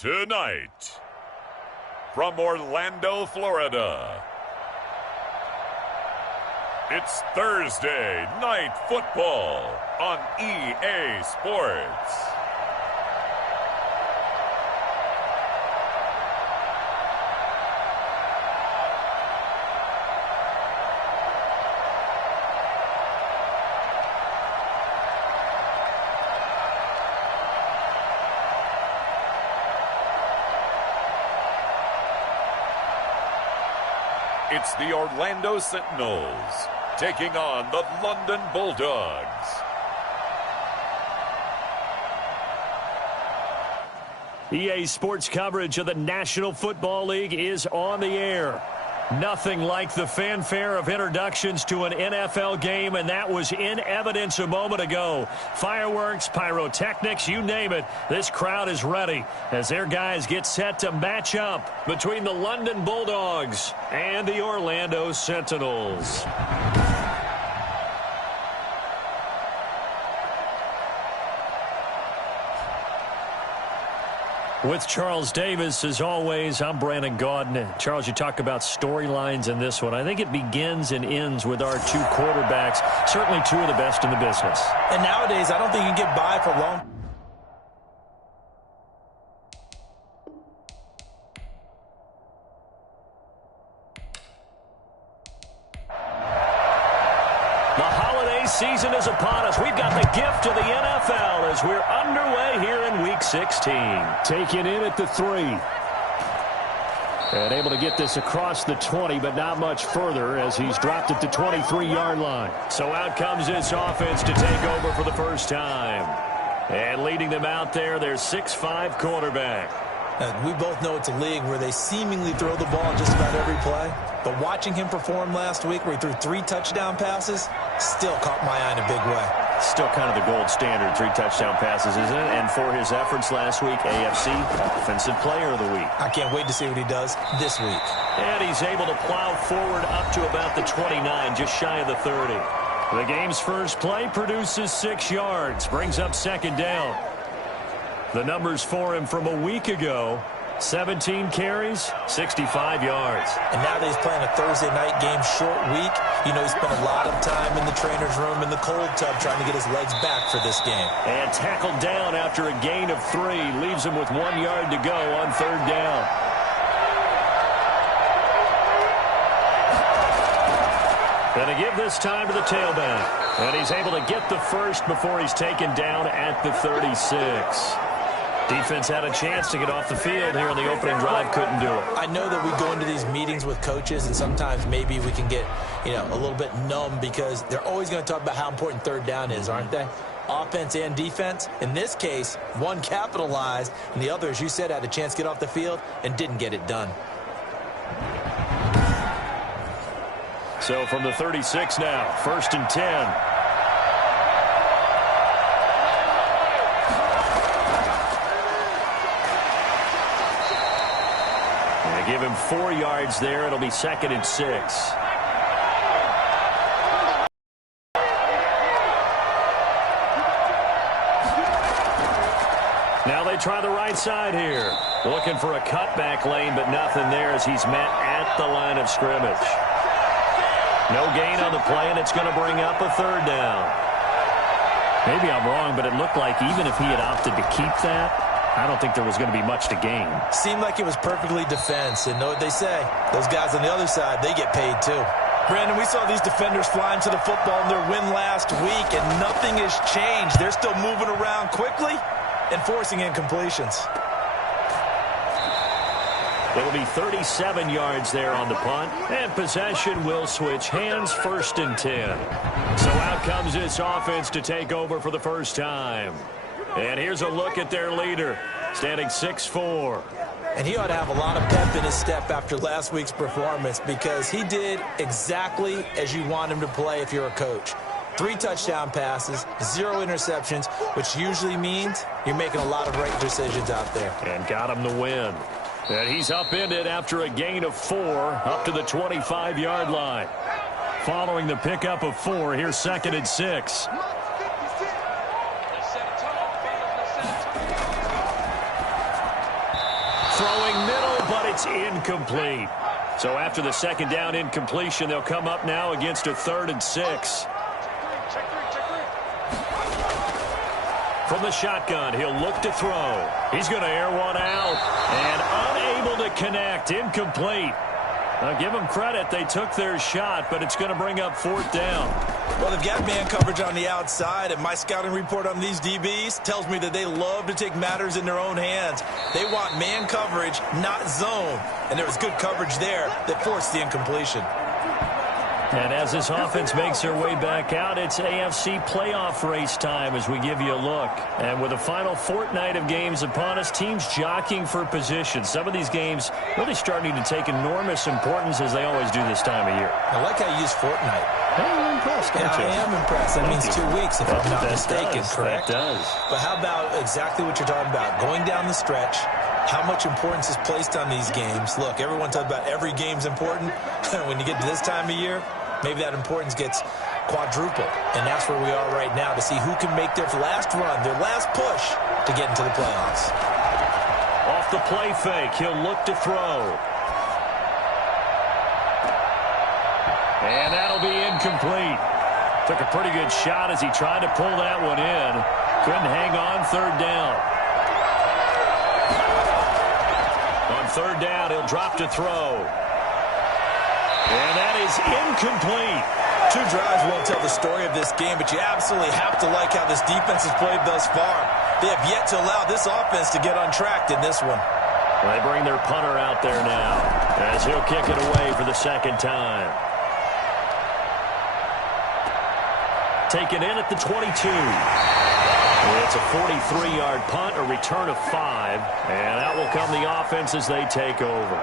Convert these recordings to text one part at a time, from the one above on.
Tonight, from Orlando, Florida, it's Thursday Night Football on EA Sports. It's the Orlando Sentinels taking on the London Bulldogs. EA Sports coverage of the National Football League is on the air. Nothing like the fanfare of introductions to an NFL game, and that was in evidence a moment ago. Fireworks, pyrotechnics, you name it. This crowd is ready as their guys get set to match up between the London Bulldogs and the Orlando Sentinels. With Charles Davis, as always, I'm Brandon Gaudin. Charles, you talk about storylines in this one. I think it begins and ends with our two quarterbacks, certainly two of the best in the business. And nowadays, I don't think you can get by for long. The holiday season is upon us. We've got the gift of the NFL as we're underway here in Week 16. Taken in at the 3. And able to get this across the 20, but not much further as he's dropped at the 23-yard line. So out comes this offense to take over for the first time. And leading them out there, their 6'5" quarterback. We both know it's a league where they seemingly throw the ball just about every play. But watching him perform last week where he threw 3 touchdown passes still caught my eye in a big way. Still kind of the gold standard, 3 touchdown passes, isn't it? And for his efforts last week, AFC Offensive Player of the Week. I can't wait to see what he does this week. And he's able to plow forward up to about the 29, just shy of the 30. The game's first play produces 6 yards, brings up second down. The numbers for him from a week ago, 17 carries, 65 yards. And now that he's playing a Thursday night game, short week, you know he spent a lot of time in the trainer's room in the cold tub trying to get his legs back for this game. And tackled down after a gain of 3, leaves him with 1 yard to go on third down. Going to give this time to the tailback. And he's able to get the first before he's taken down at the 36. Defense had a chance to get off the field here on the opening drive, couldn't do it. I know that we go into these meetings with coaches, and sometimes maybe we can get, a little bit numb because they're always going to talk about how important third down is, aren't they? Offense and defense. In this case, one capitalized, and the other, as you said, had a chance to get off the field and didn't get it done. So from the 36 now, 1st and 10. Give him 4 yards there. It'll be 2nd and 6. Now they try the right side here. Looking for a cutback lane, but nothing there as he's met at the line of scrimmage. No gain on the play, and it's going to bring up a third down. Maybe I'm wrong, but it looked like even if he had opted to keep that, I don't think there was going to be much to gain. Seemed like it was perfectly defense, and know what they say. Those guys on the other side, they get paid too. Brandon, we saw these defenders flying to the football in their win last week, and nothing has changed. They're still moving around quickly and forcing incompletions. It'll be 37 yards there on the punt, and possession will switch hands, 1st and 10. So out comes this offense to take over for the first time. And here's a look at their leader, standing 6'4". And he ought to have a lot of pep in his step after last week's performance because he did exactly as you want him to play if you're a coach. 3 touchdown passes, 0 interceptions, which usually means you're making a lot of right decisions out there. And got him the win. And he's upended after a gain of 4 up to the 25-yard line. Following the pickup of 4, here's 2nd and 6. It's incomplete. So after the second down incompletion, they'll come up now against a 3rd and 6. From the shotgun, he'll look to throw. He's going to air one out and unable to connect. Incomplete. Now, give them credit. They took their shot, but it's going to bring up 4th down. Well, they've got man coverage on the outside, and my scouting report on these DBs tells me that they love to take matters in their own hands. They want man coverage, not zone. And there was good coverage there that forced the incompletion. And as this offense makes their way back out, it's AFC playoff race time as we give you a look. And with the final fortnight of games upon us, teams jockeying for position. Some of these games really starting to take enormous importance as they always do this time of year. I like how you use fortnight. Hey, you're impressed, aren't you? I am impressed. That means 2 weeks, if I'm not mistaken, correct? That does. But how about exactly what you're talking about? Going down the stretch, how much importance is placed on these games. Look, everyone talks about every game's important. When you get to this time of year, maybe that importance gets quadrupled. And that's where we are right now to see who can make their last run, their last push to get into the playoffs. Off the play fake, he'll look to throw. And that'll be incomplete. Took a pretty good shot as he tried to pull that one in. Couldn't hang on. 3rd down. On 3rd down, he'll drop to throw. And that is incomplete. 2 drives won't tell the story of this game, but you absolutely have to like how this defense has played thus far. They have yet to allow this offense to get untracked in this one. They bring their punter out there now as he'll kick it away for the 2nd time. Taken in at the 22. It's a 43-yard punt, a return of 5, and that will come the offense as they take over.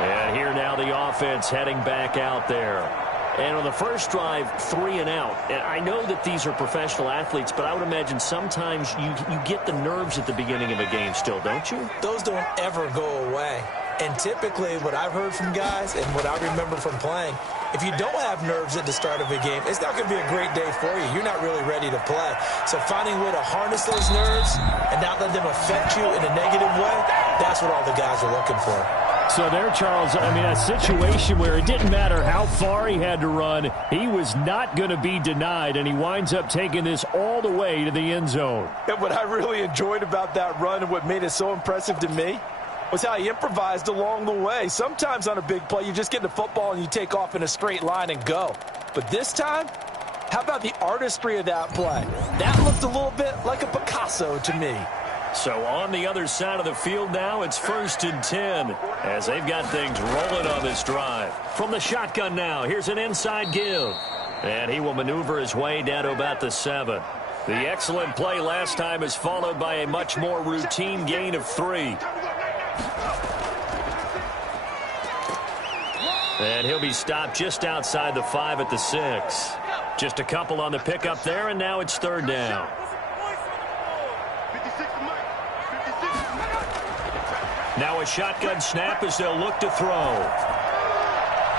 And here now the offense heading back out there. And on the first drive, 3 and out. And I know that these are professional athletes, but I would imagine sometimes you get the nerves at the beginning of a game still, don't you? Those don't ever go away. And typically what I've heard from guys and what I remember from playing, if you don't have nerves at the start of a game, it's not going to be a great day for you. You're not really ready to play. So finding a way to harness those nerves and not let them affect you in a negative way, that's what all the guys are looking for. So there, Charles, I mean, a situation where it didn't matter how far he had to run, he was not going to be denied, and he winds up taking this all the way to the end zone. And what I really enjoyed about that run and what made it so impressive to me was how he improvised along the way. Sometimes on a big play, you just get the football and you take off in a straight line and go. But this time, how about the artistry of that play? That looked a little bit like a Picasso to me. So on the other side of the field now, it's 1st and 10 as they've got things rolling on this drive. From the shotgun now, here's an inside give. And he will maneuver his way down to about the 7. The excellent play last time is followed by a much more routine gain of 3. And he'll be stopped just outside the 5 at the 6. Just a couple on the pickup there, and now it's 3rd down. Now a shotgun snap as they'll look to throw.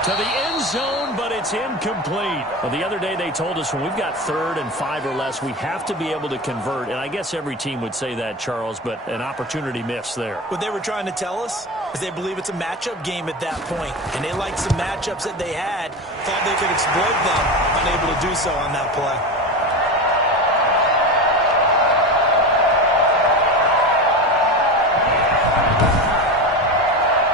To the end zone, but it's incomplete. Well, the other day they told us when we've got 3rd and 5 or less, we have to be able to convert. And I guess every team would say that, Charles, but an opportunity missed there. What they were trying to tell us is they believe it's a matchup game at that point. And they liked some matchups that they had, thought they could exploit them, unable to do so on that play.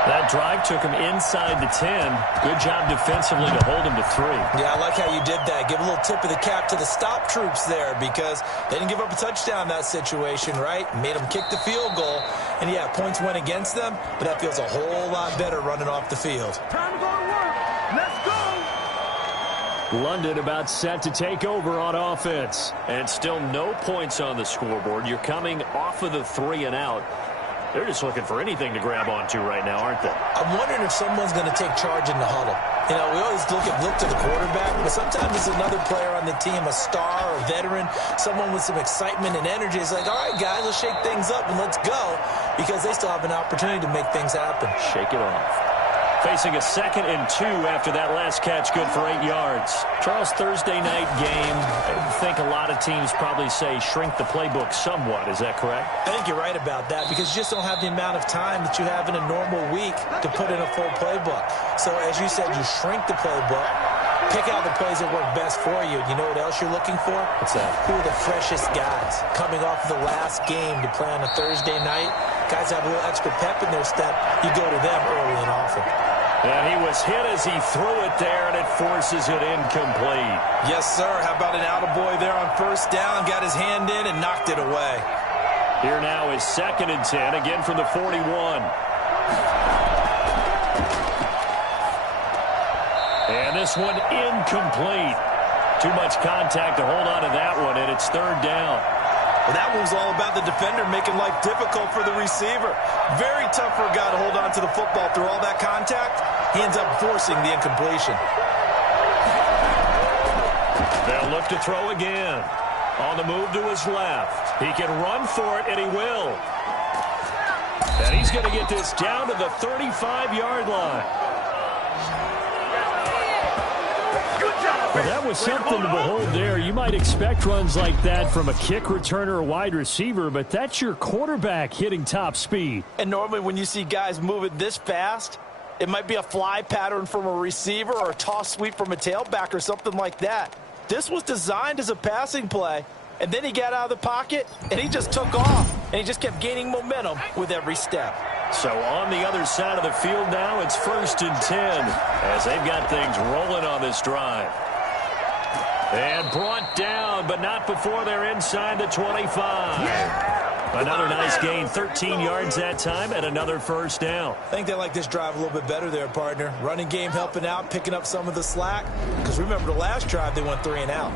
That drive took him inside the 10. Good job defensively to hold him to 3. Yeah, I like how you did that. Give a little tip of the cap to the stop troops there because they didn't give up a touchdown in that situation, right? Made them kick the field goal. And, yeah, points went against them, but that feels a whole lot better running off the field. Time to go to work. Let's go. London about set to take over on offense. And still no points on the scoreboard. You're coming off of the 3 and out. They're just looking for anything to grab onto right now, aren't they? I'm wondering if someone's going to take charge in the huddle. You know, we always look to the quarterback, but sometimes it's another player on the team, a star or veteran, someone with some excitement and energy. It's like, all right, guys, let's shake things up and let's go because they still have an opportunity to make things happen. Shake it off. Facing a 2nd and 2 after that last catch, good for 8 yards. Charles, Thursday night game, I think a lot of teams probably say shrink the playbook somewhat. Is that correct? I think you're right about that because you just don't have the amount of time that you have in a normal week to put in a full playbook. So as you said, you shrink the playbook, pick out the plays that work best for you. You know what else you're looking for? What's that? Who are the freshest guys coming off the last game to play on a Thursday night? Guys have a little extra pep in their step. You go to them early and often. And he was hit as he threw it there, and it forces it incomplete. Yes, sir. How about an attaboy there on first down? Got his hand in and knocked it away. Here now is 2nd and 10, again from the 41. And this one incomplete. Too much contact to hold on to that one, and it's 3rd down. Well, that one was all about the defender making life difficult for the receiver. Very tough for a guy to hold on to the football through all that contact. He ends up forcing the incompletion. They'll look to throw again. On the move to his left. He can run for it, and he will. And he's going to get this down to the 35-yard line. Well, that was something to behold there. You might expect runs like that from a kick returner or wide receiver, but that's your quarterback hitting top speed. And normally when you see guys moving this fast, it might be a fly pattern from a receiver or a toss sweep from a tailback or something like that. This was designed as a passing play, and then he got out of the pocket, and he just took off, and he just kept gaining momentum with every step. So on the other side of the field now, it's 1st and 10 as they've got things rolling on this drive. And brought down, but not before they're inside the 25. Another nice gain, 13 yards that time, and another 1st down. I think they like this drive a little bit better there, partner. Running game helping out, picking up some of the slack. Because remember, the last drive, they went 3 and out.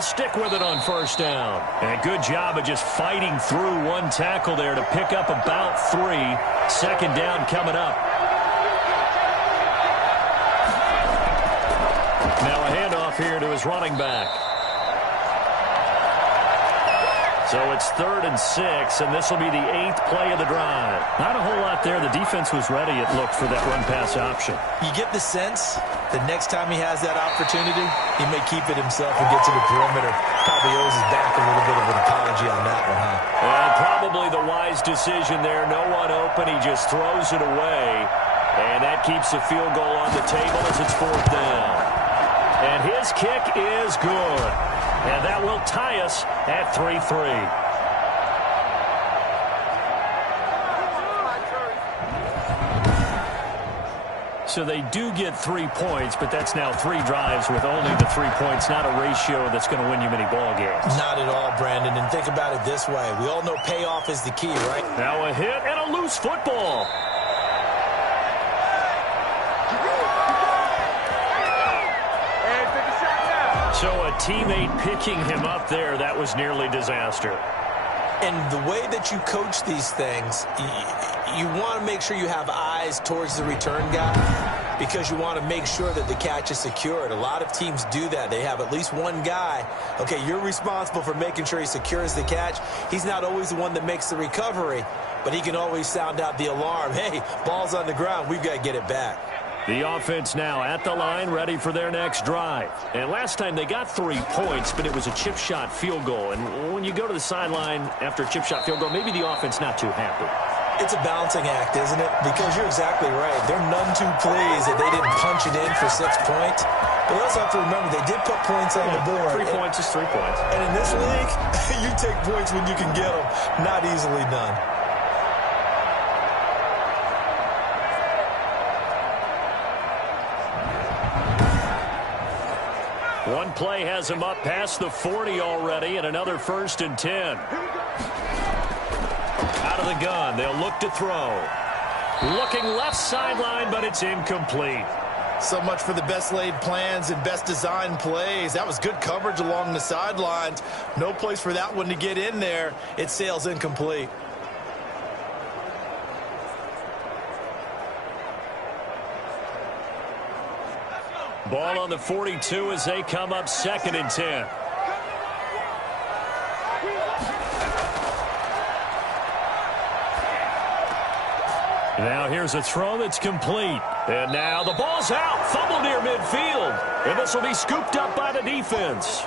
Stick with it on 1st down. And a good job of just fighting through one tackle there to pick up about 3. 2nd down coming up. Now a handoff here to his running back. So it's 3rd and 6, and this will be the 8th play of the drive. Not a whole lot there. The defense was ready, it looked, for that run-pass option. You get the sense that next time he has that opportunity, he may keep it himself and get to the perimeter. Probably owes his back a little bit of an apology on that one, huh? Well, probably the wise decision there. No one open. He just throws it away. And that keeps the field goal on the table as it's 4th down. And his kick is good. And that will tie us at 3-3. So they do get 3 points, but that's now 3 drives with only the 3 points, not a ratio that's going to win you many ball games. Not at all, Brandon. And think about it this way. We all know payoff is the key, right? Now a hit and a loose football. So a teammate picking him up there, that was nearly disaster. And the way that you coach these things, you want to make sure you have eyes towards the return guy because you want to make sure that the catch is secured. A lot of teams do that. They have at least one guy. Okay, you're responsible for making sure he secures the catch. He's not always the one that makes the recovery, but he can always sound out the alarm. Hey, ball's on the ground. We've got to get it back. The offense now at the line, ready for their next drive. And last time they got 3 points, but it was a chip shot field goal. And when you go to the sideline after a chip shot field goal, maybe the offense not too happy. It's a balancing act, isn't it? Because you're exactly right. They're none too pleased that they didn't punch it in for 6 points. But we also have to remember they did put points on the board. 3 points is 3 points. And in this league, you take points when you can get them. Not easily done. One play has him up past the 40 already, and another 1st and 10. Out of the gun, they'll look to throw. Looking left sideline, but it's incomplete. So much for the best laid plans and best designed plays. That was good coverage along the sidelines. No place for that one to get in there. It sails incomplete. Ball on the 42 as they come up 2nd and 10. Now here's a throw that's complete. And now the ball's out. Fumble near midfield. And this will be scooped up by the defense.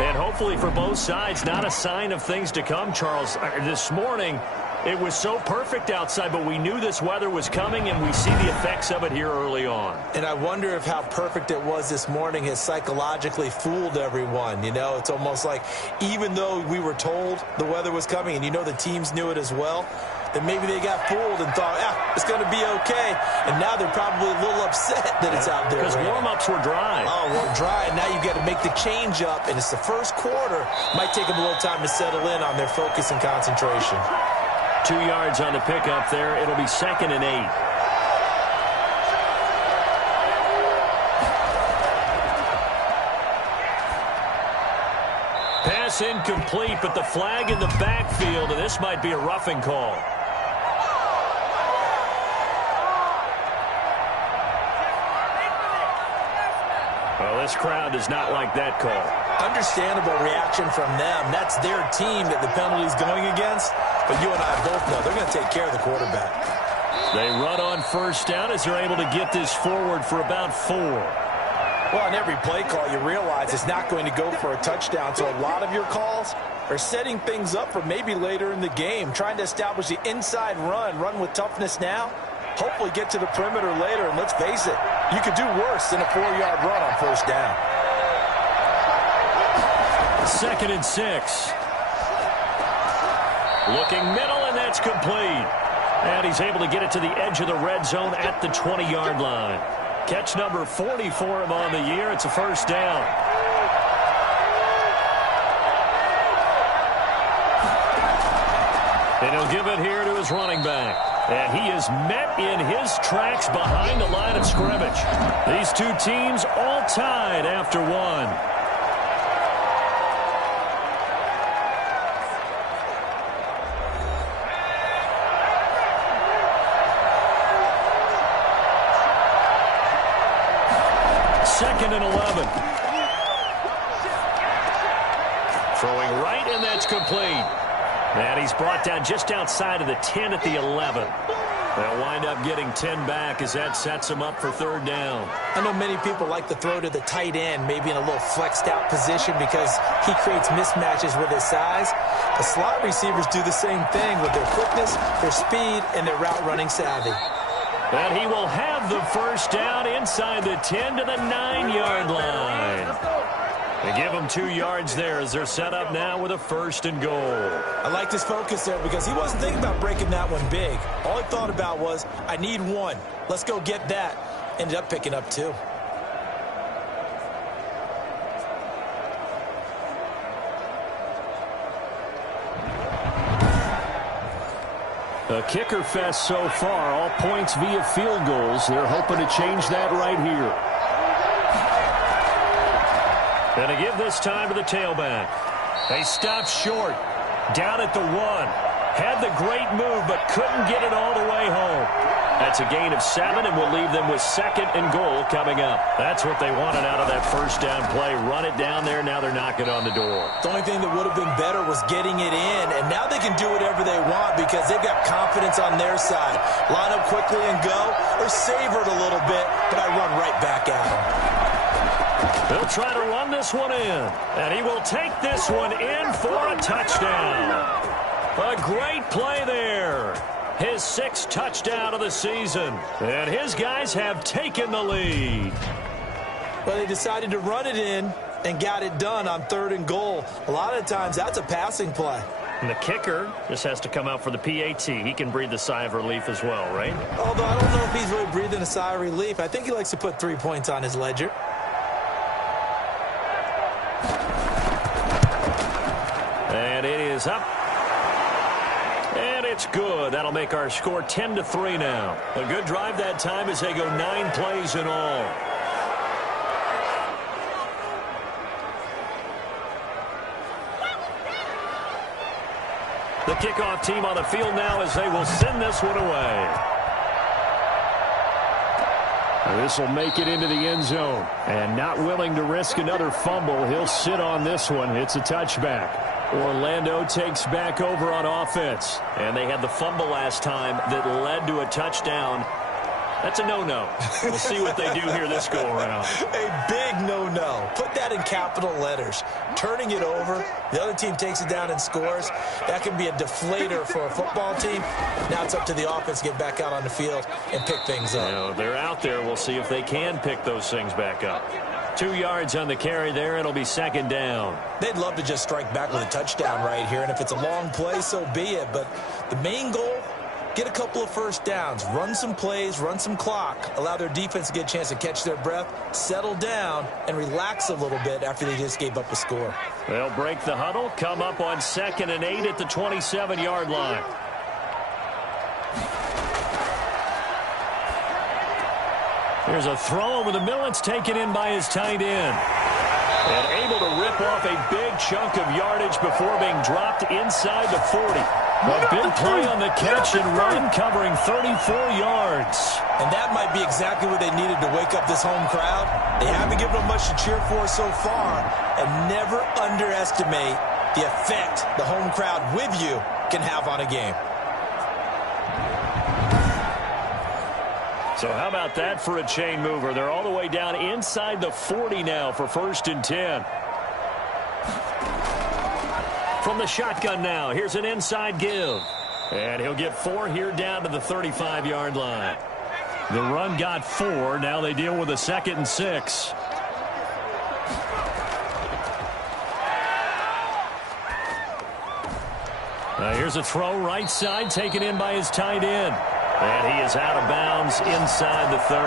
And hopefully for both sides, not a sign of things to come, Charles. This morning, it was so perfect outside, but we knew this weather was coming, and we see the effects of it here early on. And I wonder if how perfect it was this morning has psychologically fooled everyone. You know, it's almost like even though we were told the weather was coming, and you know the teams knew it as well, that maybe they got fooled and thought, it's going to be okay. And now they're probably a little upset that it's out there. Because warm-ups were dry. Oh, well, dry, and now you've got to make the change up, and it's the first quarter. Might take them a little time to settle in on their focus and concentration. 2 yards on the pickup there. It'll be 2nd and 8. Pass incomplete, but the flag in the backfield, and this might be a roughing call. Well, this crowd does not like that call. Understandable reaction from them. That's their team that the penalty's going against. But you and I both know they're going to take care of the quarterback. They run on 1st down as they're able to get this forward for about 4. Well, on every play call, you realize it's not going to go for a touchdown. So a lot of your calls are setting things up for maybe later in the game, trying to establish the inside run with toughness now, hopefully get to the perimeter later. And let's face it, you could do worse than a 4-yard run on 1st down. 2nd and 6. Looking middle, and that's complete. And he's able to get it to the edge of the red zone at the 20-yard line. Catch number 40 for him on the year. It's a 1st down. And he'll give it here to his running back. And he is met in his tracks behind the line of scrimmage. These two teams all tied after 1. Second and 11. Throwing right, and that's complete. And he's brought down just outside of the 10 at the 11. They'll wind up getting 10 back as that sets him up for 3rd down. I know many people like to throw to the tight end, maybe in a little flexed out position because he creates mismatches with his size. The slot receivers do the same thing with their quickness, their speed, and their route running savvy. And he will have the 1st down inside the 10 to the 9-yard line. They give him 2 yards there as they're set up now with a 1st and goal. I liked his focus there because he wasn't thinking about breaking that one big. All he thought about was, I need 1. Let's go get that. Ended up picking up 2. A kicker fest so far, all points via field goals. They're hoping to change that right here. And to give this time to the tailback. They stopped short, down at the 1. Had the great move, but couldn't get it all the way home. That's a gain of 7, and we'll leave them with 2nd and goal coming up. That's what they wanted out of that 1st down play. Run it down there. Now they're knocking on the door. The only thing that would have been better was getting it in, and now they can do whatever they want because they've got confidence on their side. Line up quickly and go, or savor it a little bit, but I run right back at them. They'll try to run this one in, and he will take this one in for a touchdown. A great play there. His 6th touchdown of the season. And his guys have taken the lead. Well, they decided to run it in and got it done on 3rd and goal. A lot of times, that's a passing play. And the kicker just has to come out for the PAT. He can breathe a sigh of relief as well, right? Although I don't know if he's really breathing a sigh of relief. I think he likes to put 3 points on his ledger. And it is up. And it's good. That'll make our score 10-3 now. A good drive that time as they go 9 plays in all. The kickoff team on the field now as they will send this one away. This will make it into the end zone. And not willing to risk another fumble, he'll sit on this one. It's a touchback. Orlando takes back over on offense. And they had the fumble last time that led to a touchdown. That's a no-no. We'll see what they do here this go-around. A big no-no. Put that in capital letters. Turning it over, the other team takes it down and scores. That can be a deflator for a football team. Now it's up to the offense to get back out on the field and pick things up. You know, they're out there. We'll see if they can pick those things back up. 2 yards on the carry there. It'll be second down. They'd love to just strike back with a touchdown right here, and if it's a long play, so be it. But the main goal, get a couple of first downs, run some plays, run some clock, allow their defense to get a chance to catch their breath, settle down, and relax a little bit after they just gave up a score. They'll break the huddle, come up on 2nd and 8 at the 27-yard line. Here's a throw over the middle. It's taken in by his tight end. And able to rip off a big chunk of yardage before being dropped inside the 40. A big play on the catch and run, covering 34 yards. And that might be exactly what they needed to wake up this home crowd. They haven't given them much to cheer for so far. And never underestimate the effect the home crowd with you can have on a game. So how about that for a chain mover? They're all the way down inside the 40 now for 1st and 10. From the shotgun now, here's an inside give. And he'll get 4 here down to the 35-yard line. The run got 4. Now they deal with a 2nd and 6. Here's a throw right side, taken in by his tight end. And he is out of bounds inside the 30.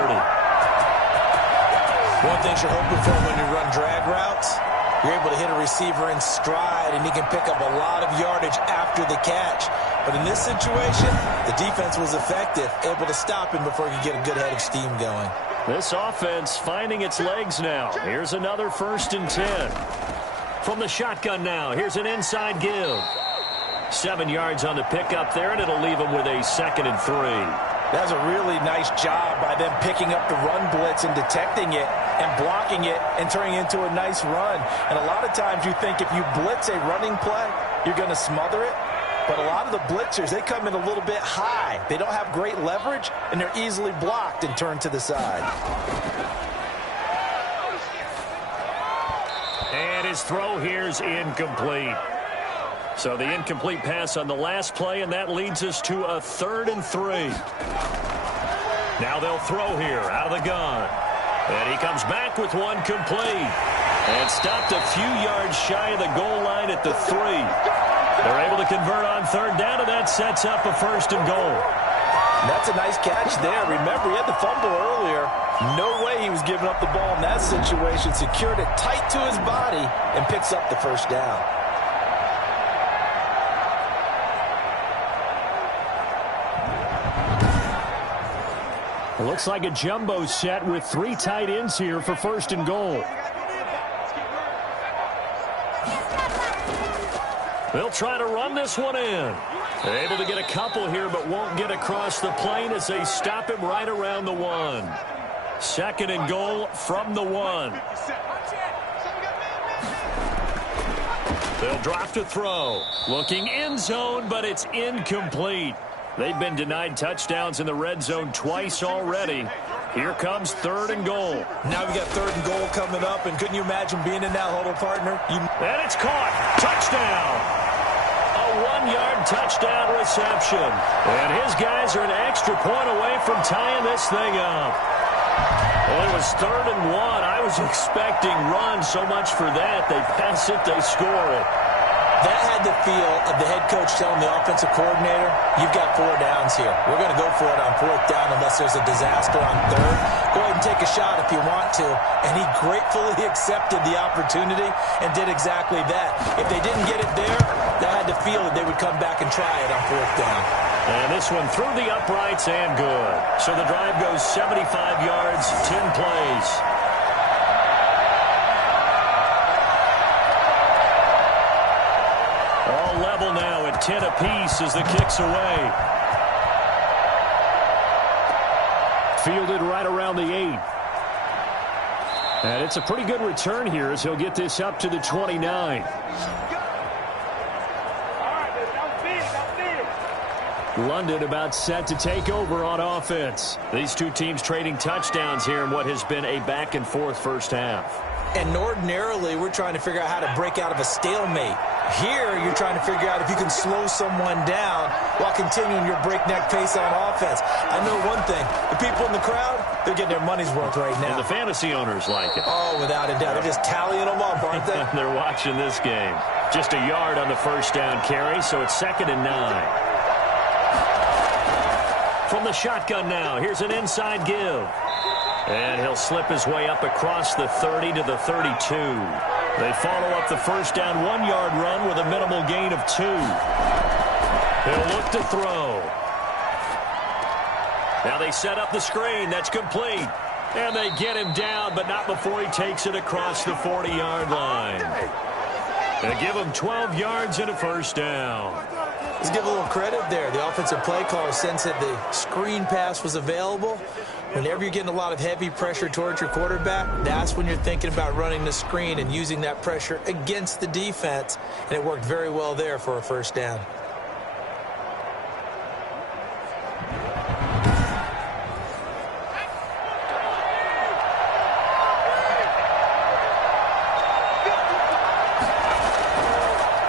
One thing you're hoping for when you run drag routes, you're able to hit a receiver in stride, and he can pick up a lot of yardage after the catch. But in this situation, the defense was effective, able to stop him before he could get a good head of steam going. This offense finding its legs now. Here's another 1st and 10. From the shotgun now, here's an inside give. 7 yards on the pickup there, and it'll leave him with a 2nd and 3. That's a really nice job by them picking up the run blitz and detecting it and blocking it and turning it into a nice run. And a lot of times you think if you blitz a running play, you're going to smother it. But a lot of the blitzers, they come in a little bit high. They don't have great leverage, and they're easily blocked and turned to the side. And his throw here's incomplete. So the incomplete pass on the last play, and that leads us to a 3rd and 3. Now they'll throw here out of the gun. And he comes back with one complete. And stopped a few yards shy of the goal line at the 3. They're able to convert on 3rd down, and that sets up a 1st and goal. That's a nice catch there. Remember, he had the fumble earlier. No way he was giving up the ball in that situation. Secured it tight to his body and picks up the 1st down. Looks like a jumbo set with 3 tight ends here for 1st and goal. They'll try to run this one in. They're able to get a couple here, but won't get across the plane as they stop him right around the 1. 2nd and goal from the 1. They'll drop to throw. Looking end zone, but it's incomplete. They've been denied touchdowns in the red zone twice already. Here comes 3rd and goal. Now we got 3rd and goal coming up, and couldn't you imagine being in that huddle, partner? And it's caught. Touchdown. A 1-yard touchdown reception. And his guys are an extra point away from tying this thing up. Well, it was 3rd and 1. I was expecting run, so much for that. They pass it, they score it. That had the feel of the head coach telling the offensive coordinator, you've got 4 downs here. We're going to go for it on 4th down unless there's a disaster on 3rd. Go ahead and take a shot if you want to. And he gratefully accepted the opportunity and did exactly that. If they didn't get it there, they had the feel that they would come back and try it on 4th down. And this one through the uprights and good. So the drive goes 75 yards, 10 plays. All level now at 10 apiece as the kick's away. Fielded right around the 8. And it's a pretty good return here as he'll get this up to the 29. London about set to take over on offense. These two teams trading touchdowns here in what has been a back-and-forth first half. And ordinarily, we're trying to figure out how to break out of a stalemate. Here, you're trying to figure out if you can slow someone down while continuing your breakneck pace on offense. I know one thing. The people in the crowd, they're getting their money's worth right now. And the fantasy owners like it. Oh, without a doubt. They're just tallying them up, aren't they? They're watching this game. Just a yard on the first down carry, so it's 2nd and 9. From the shotgun now, here's an inside give. And he'll slip his way up across the 30 to the 32. They follow up the first down 1-yard run with a minimal gain of 2. He'll look to throw. Now they set up the screen. That's complete. And they get him down, but not before he takes it across the 40-yard line. They give him 12 yards and a first down. Let's give a little credit there. The offensive play caller sensed that the screen pass was available. Whenever you're getting a lot of heavy pressure towards your quarterback, that's when you're thinking about running the screen and using that pressure against the defense. And it worked very well there for a first down.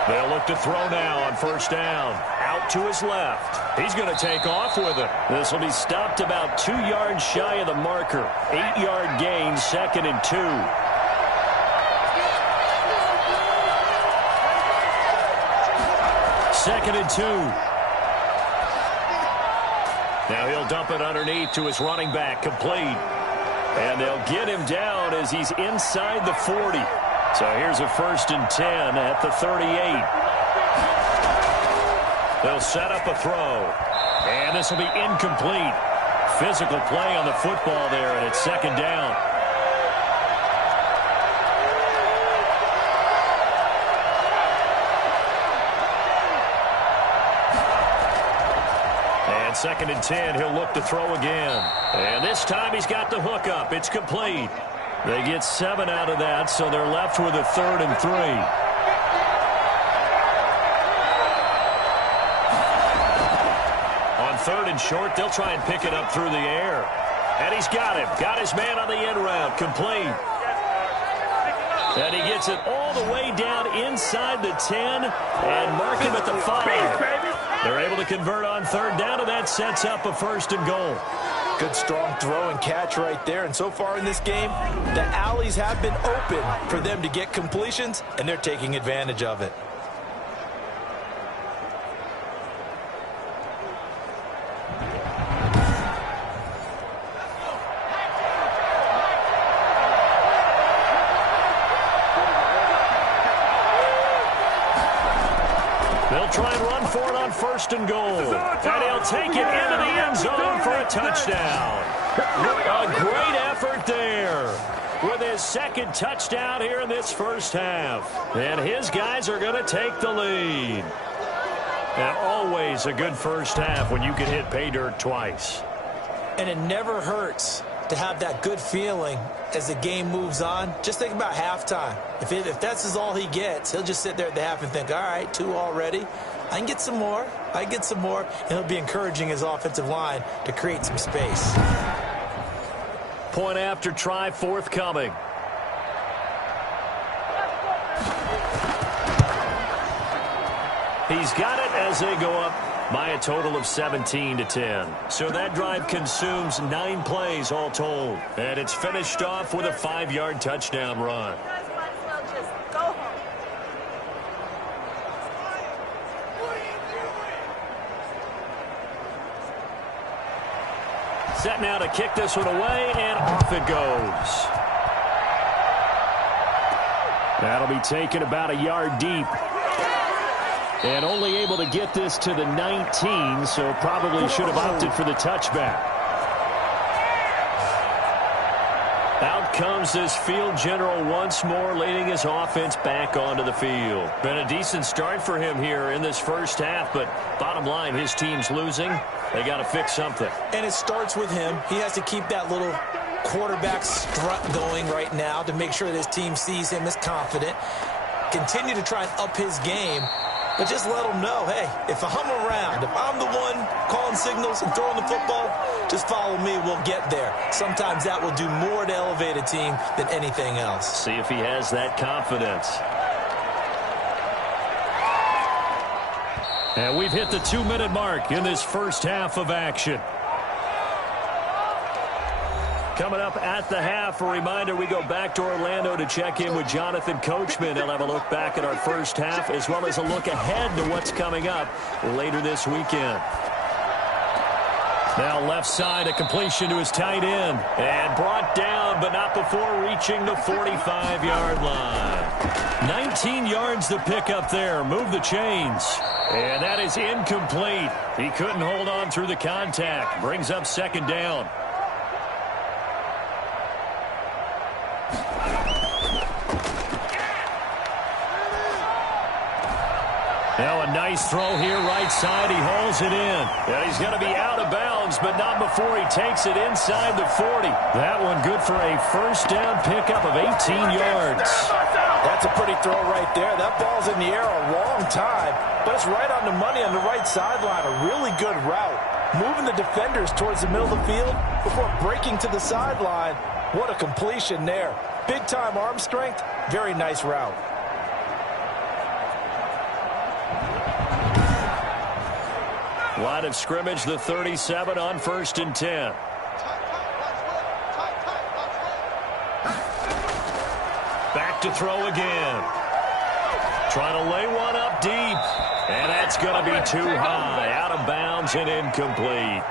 They'll look to throw now on first down. Out to his left. He's going to take off with it. This will be stopped about 2 yards shy of the marker. 8-yard gain, 2nd and 2. Second and 2. Now he'll dump it underneath to his running back, complete. And they'll get him down as he's inside the 40. So here's a 1st and 10 at the 38. They'll set up a throw. And this will be incomplete. Physical play on the football there, and it's 2nd down. And 2nd and 10, he'll look to throw again. And this time he's got the hook up. It's complete. They get 7 out of that, so they're left with a 3rd and 3. On 3rd and short, they'll try and pick it up through the air. And he's got him. Got his man on the end route. Complete. And he gets it all the way down inside the 10 and mark him at the 5. They're able to convert on 3rd down, and that sets up a 1st and goal. Good, strong throw and catch right there. And so far in this game, the alleys have been open for them to get completions, and they're taking advantage of it. They'll try and run for it on 1st and goal. And he'll take it into the end zone for a touchdown. A great effort there with his 2nd touchdown here in this first half. And his guys are going to take the lead. And always a good first half when you can hit pay dirt twice. And it never hurts to have that good feeling as the game moves on. Just think about halftime. If that's all he gets, he'll just sit there at the half and think, all right, 2 already. I can get some more. I can get some more. And he'll be encouraging his offensive line to create some space. Point after try forthcoming. He's got it as they go up by a total of 17-10. So that drive consumes 9 plays all told. And it's finished off with a 5-yard touchdown run. Set now to kick this one away, and off it goes. That'll be taken about a yard deep. And only able to get this to the 19, so probably should have opted for the touchback. Out comes this field general once more, leading his offense back onto the field. Been a decent start for him here in this first half, but bottom line, his team's losing. They got to fix something. And it starts with him. He has to keep that little quarterback strut going right now to make sure that his team sees him as confident. Continue to try and up his game, but just let him know, hey, if I'm around, if I'm the one calling signals and throwing the football, just follow me, we'll get there. Sometimes that will do more to elevate a team than anything else. See if he has that confidence. And we've hit the 2-minute mark in this first half of action. Coming up at the half, a reminder, we go back to Orlando to check in with Jonathan Coachman. He'll have a look back at our first half as well as a look ahead to what's coming up later this weekend. Now left side, a completion to his tight end. And brought down, but not before reaching the 45-yard line. 19 yards to pick up there. Move the chains. And that is incomplete. He couldn't hold on through the contact. Brings up second down. Now a nice throw here, right side. He hauls it in. And he's going to be out of bounds, but not before he takes it inside the 40. That one good for a first down pickup of 18 yards. That's a pretty throw right there. That ball's in the air a long time, but it's right on the money on the right sideline. A really good route. Moving the defenders towards the middle of the field before breaking to the sideline. What a completion there. Big-time arm strength. Very nice route. Line of scrimmage, the 37 on 1st and 10. Back to throw again. Trying to lay one up deep. And that's going to be too high. Out of bounds and incomplete.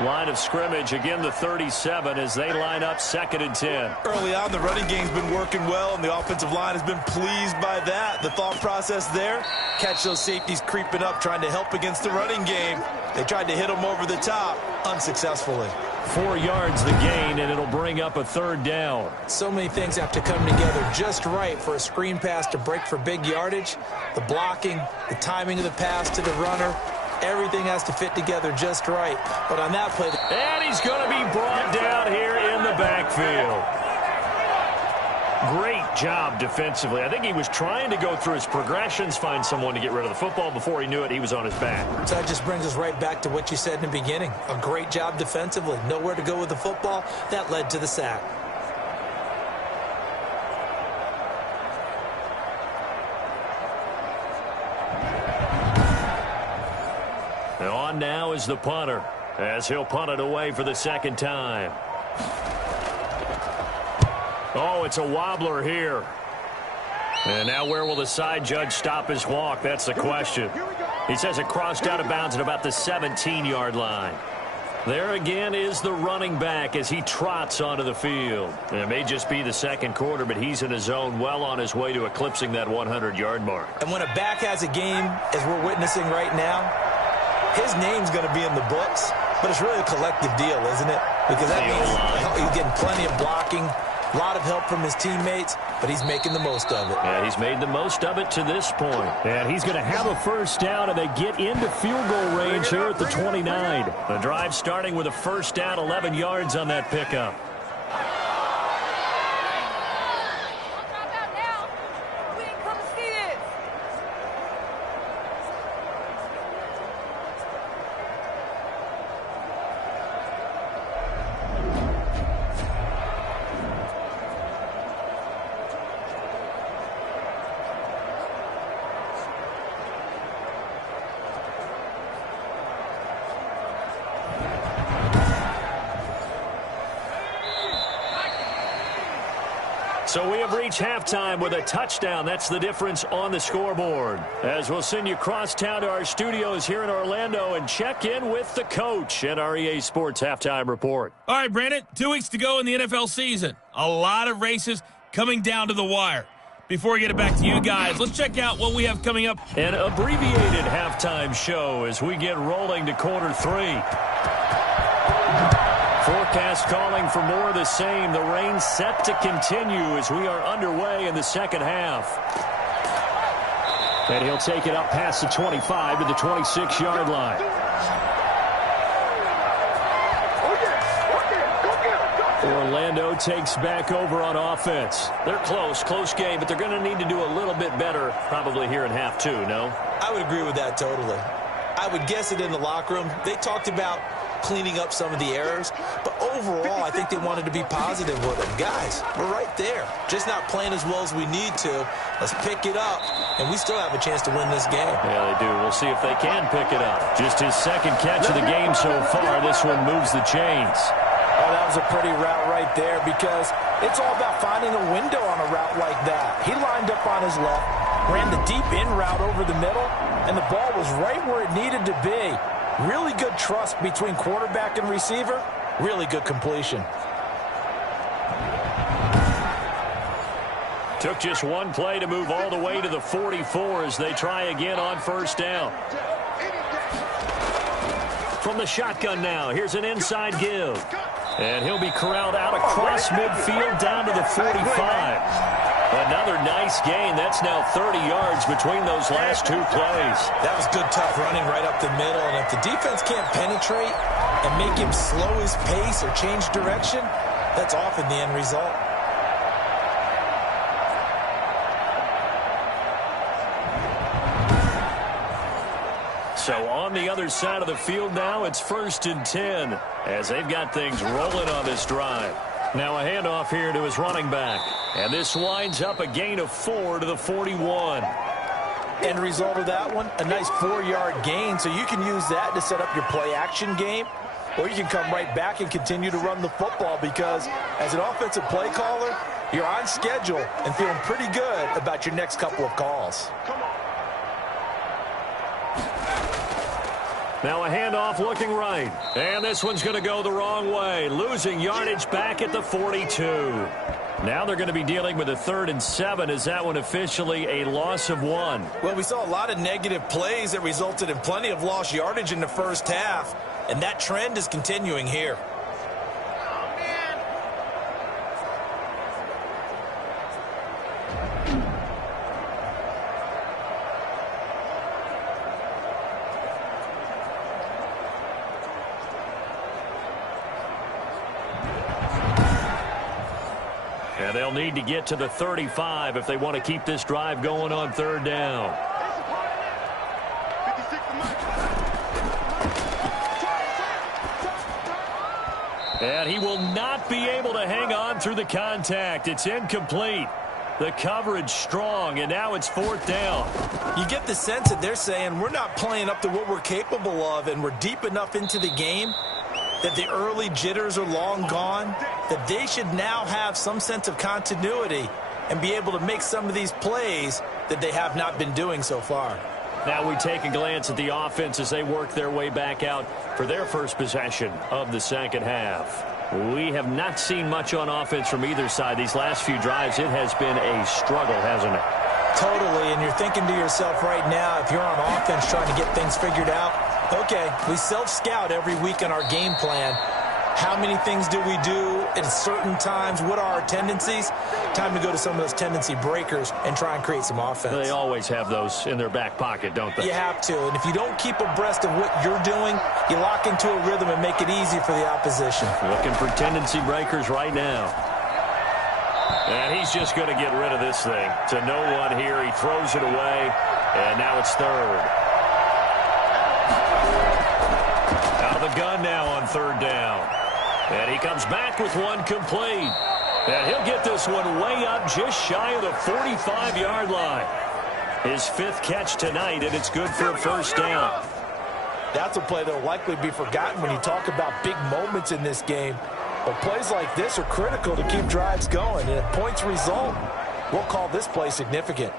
Line of scrimmage, again the 37 as they line up 2nd and 10. Early on, the running game's been working well, and the offensive line has been pleased by that. The thought process there, catch those safeties creeping up, trying to help against the running game. They tried to hit them over the top, unsuccessfully. 4 yards the gain, and it'll bring up a 3rd down. So many things have to come together just right for a screen pass to break for big yardage. The blocking, the timing of the pass to the runner. Everything has to fit together just right. But on that play... And he's going to be brought down here in the backfield. Great job defensively. I think he was trying to go through his progressions, find someone to get rid of the football. Before he knew it, he was on his back. So that just brings us right back to what you said in the beginning. A great job defensively. Nowhere to go with the football. That led to the sack. On now is the punter, as he'll punt it away for the 2nd time. Oh, it's a wobbler here. And now where will the side judge stop his walk? That's the question. He says it crossed out of bounds at about the 17-yard line. There again is the running back as he trots onto the field. And it may just be the 2nd quarter, but he's in his zone, well on his way to eclipsing that 100-yard mark. And when a back has a game, as we're witnessing right now, his name's going to be in the books, but it's really a collective deal, isn't it? Because that means he's getting plenty of blocking, a lot of help from his teammates, but he's making the most of it. Yeah, he's made the most of it to this point. And he's going to have a first down, and they get into field goal range here at the 29. The drive starting with a first down, 11 yards on that pickup. So we have reached halftime with a touchdown. That's the difference on the scoreboard. As we'll send you across town to our studios here in Orlando and check in with the coach at our EA Sports Halftime Report. All right, Brandon, 2 weeks to go in the NFL season. A lot of races coming down to the wire. Before we get it back to you guys, let's check out what we have coming up. An abbreviated halftime show as we get rolling to quarter 3. Forecast calling for more of the same. The rain set to continue as we are underway in the second half. And he'll take it up past the 25 to the 26-yard line. Orlando takes back over on offense. They're close game, but they're going to need to do a little bit better probably here in half two, no? I would agree with that totally. I would guess it in the locker room. They talked about cleaning up some of the errors, but overall, I think they wanted to be positive with them. Guys, we're right there. Just not playing as well as we need to. Let's pick it up, and we still have a chance to win this game. Yeah, they do. We'll see if they can pick it up. Just his second catch of the game so far. This one moves the chains. Oh, that was a pretty route right there because it's all about finding a window on a route like that. He lined up on his left, ran the deep in route over the middle, and the ball was right where it needed to be. Really good trust between quarterback and receiver. Really good completion. Took just one play to move all the way to the 44 as they try again on first down. From the shotgun now, here's an inside give. And he'll be corralled out across midfield down to the 45. Another nice gain. That's now 30 yards between those last two plays. That was good, tough running right up the middle. And if the defense can't penetrate and make him slow his pace or change direction, that's often the end result. So on the other side of the field now, it's 1st and 10 as they've got things rolling on this drive. Now a handoff here to his running back. And this winds up a gain of 4 to the 41. End result of that one, a nice 4-yard gain. So you can use that to set up your play-action game, or you can come right back and continue to run the football because as an offensive play caller, you're on schedule and feeling pretty good about your next couple of calls. Now a handoff looking right. And this one's going to go the wrong way. Losing yardage back at the 42. Now they're going to be dealing with a 3rd and 7. Is that one officially a loss of 1? Well, we saw a lot of negative plays that resulted in plenty of lost yardage in the first half. And that trend is continuing here. And they'll need to get to the 35 if they want to keep this drive going on 3rd down. And he will not be able to hang on through the contact. It's incomplete. The coverage strong, and now it's 4th down. You get the sense that they're saying we're not playing up to what we're capable of, and we're deep enough into the game that the early jitters are long gone, that they should now have some sense of continuity and be able to make some of these plays that they have not been doing so far. Now we take a glance at the offense as they work their way back out for their first possession of the second half. We have not seen much on offense from either side. These last few drives, it has been a struggle, hasn't it? Totally, and you're thinking to yourself right now, if you're on offense trying to get things figured out, okay, we self-scout every week in our game plan. How many things do we do at certain times? What are our tendencies? Time to go to some of those tendency breakers and try and create some offense. They always have those in their back pocket, don't they? You have to, and if you don't keep abreast of what you're doing, you lock into a rhythm and make it easy for the opposition. Looking for tendency breakers right now. And he's just going to get rid of this thing. To no one here. He throws it away, and now it's 3rd. Out of the gun now on 3rd down. And he comes back with one complete. And he'll get this one way up just shy of the 45-yard line. His 5th catch tonight, and it's good for a 1st down. That's a play that will likely be forgotten when you talk about big moments in this game. But plays like this are critical to keep drives going. And if points result, we'll call this play significant.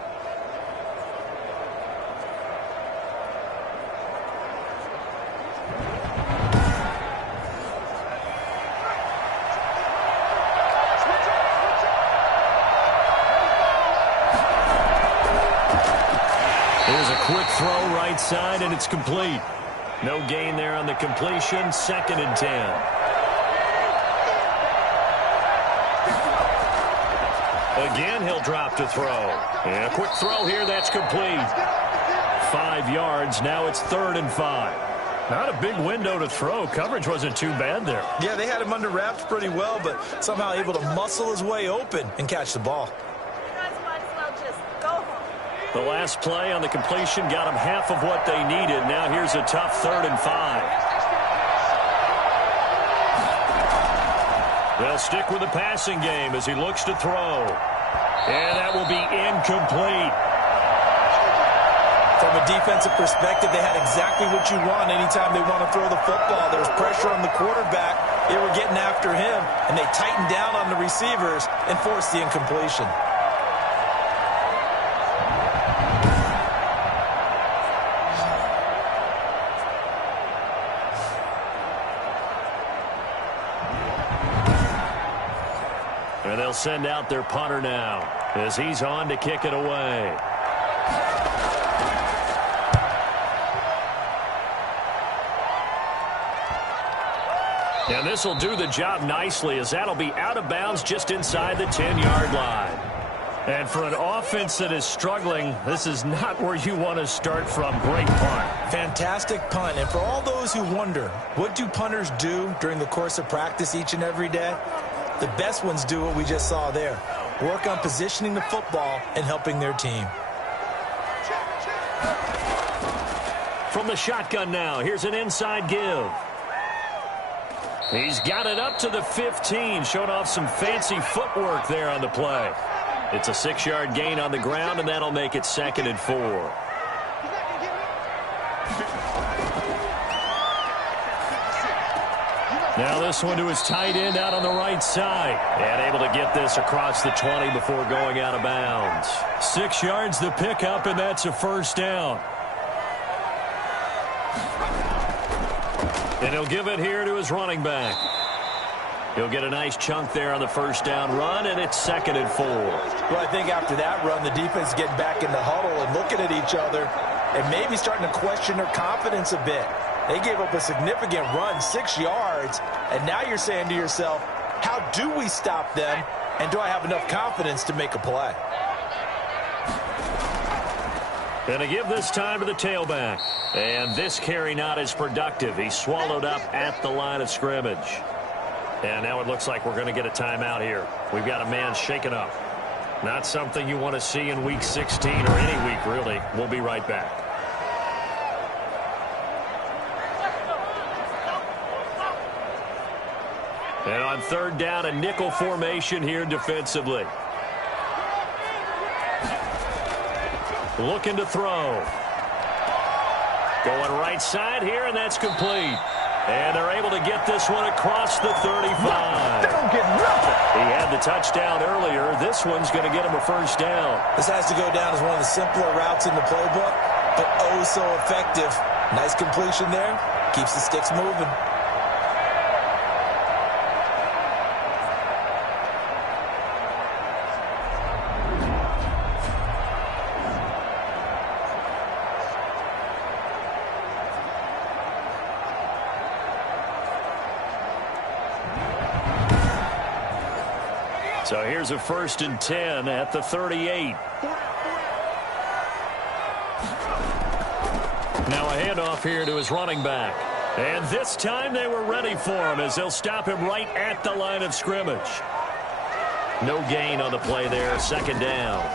Here's a quick throw right side, and it's complete. No gain there on the completion. 2nd and 10. Again, he'll drop to throw. And a quick throw here, that's complete. 5 yards, now it's 3rd and 5. Not a big window to throw. Coverage wasn't too bad there. Yeah, they had him under wraps pretty well, but somehow able to muscle his way open and catch the ball. The last play on the completion got them half of what they needed. Now here's a tough 3rd and 5. They'll stick with the passing game as he looks to throw. And that will be incomplete. From a defensive perspective, they had exactly what you want anytime they want to throw the football. There was pressure on the quarterback. They were getting after him, and they tightened down on the receivers and forced the incompletion. And they'll send out their punter now as he's on to kick it away. And this will do the job nicely as that'll be out of bounds just inside the 10-yard line. And for an offense that is struggling, this is not where you want to start from. Great punt. Fantastic punt. And for all those who wonder, what do punters do during the course of practice each and every day? The best ones do what we just saw there. Work on positioning the football and helping their team. From the shotgun now, here's an inside give. He's got it up to the 15, showing off some fancy footwork there on the play. It's a 6-yard gain on the ground, and that'll make it 2nd and 4. Now this one to his tight end out on the right side. And able to get this across the 20 before going out of bounds. 6 yards the pickup, and that's a 1st down. And he'll give it here to his running back. He'll get a nice chunk there on the 1st down run, and it's 2nd and 4. Well, I think after that run, the defense getting back in the huddle and looking at each other and maybe starting to question their confidence a bit. They gave up a significant run, 6 yards, and now you're saying to yourself, how do we stop them, and do I have enough confidence to make a play? And to give this time to the tailback. And this carry not as productive. He's swallowed up at the line of scrimmage. And now it looks like we're going to get a timeout here. We've got a man shaken up. Not something you want to see in Week 16 or any week, really. We'll be right back. And on 3rd down, a nickel formation here defensively. Looking to throw. Going right side here, and that's complete. And they're able to get this one across the 35. They don't get nothing. He had the touchdown earlier. This one's going to get him a 1st down. This has to go down as one of the simpler routes in the playbook, but oh so effective. Nice completion there. Keeps the sticks moving. So here's a 1st and 10 at the 38. Now a handoff here to his running back. And this time they were ready for him as they'll stop him right at the line of scrimmage. No gain on the play there, 2nd down.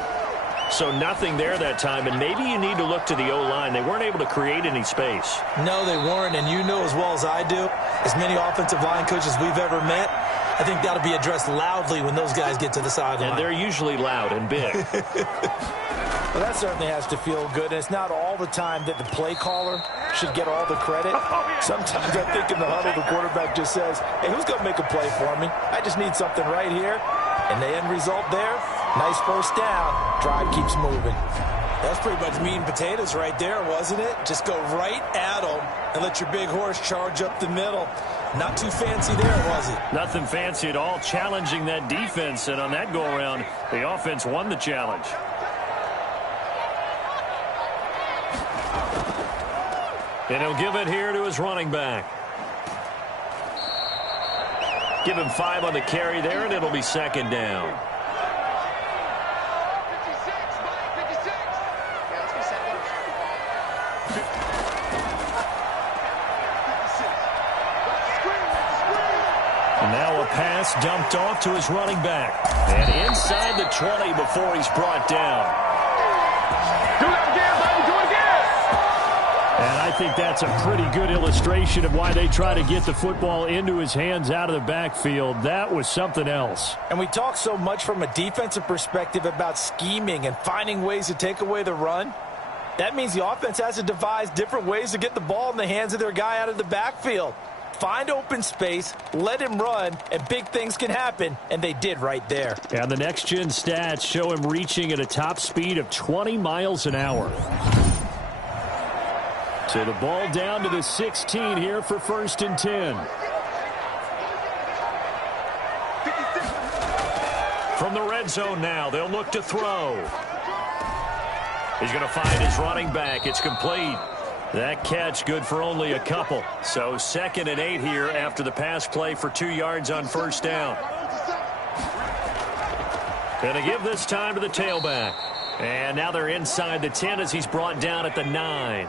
So nothing there that time, and maybe you need to look to the O-line. They weren't able to create any space. No, they weren't, and you know as well as I do, as many offensive line coaches we've ever met, I think that'll be addressed loudly when those guys get to the sideline. And they're usually loud and big. Well, that certainly has to feel good. And it's not all the time that the play caller should get all the credit. Sometimes I think in the huddle, the quarterback just says, hey, who's going to make a play for me? I just need something right here. And the end result there, nice 1st down. Drive keeps moving. That's pretty much meat and potatoes right there, wasn't it? Just go right at them and let your big horse charge up the middle. Not too fancy there, was it? Nothing fancy at all, challenging that defense. And on that go-around, the offense won the challenge. And he'll give it here to his running back. Give him 5 on the carry there, and it'll be 2nd down. And now a pass dumped off to his running back. And inside the 20 before he's brought down. Do that again, baby. Do it again. And I think that's a pretty good illustration of why they try to get the football into his hands out of the backfield. That was something else. And we talk so much from a defensive perspective about scheming and finding ways to take away the run. That means the offense has to devise different ways to get the ball in the hands of their guy out of the backfield. Find open space, let him run, and big things can happen, and they did right there. And the next-gen stats show him reaching at a top speed of 20 miles an hour. So the ball down to the 16 here for 1st and 10. From the red zone now, they'll look to throw. He's going to find his running back. It's complete. That catch good for only a couple. So 2nd and 8 here after the pass play for 2 yards on 1st down. Going to give this time to the tailback. And now they're inside the 10 as he's brought down at the 9.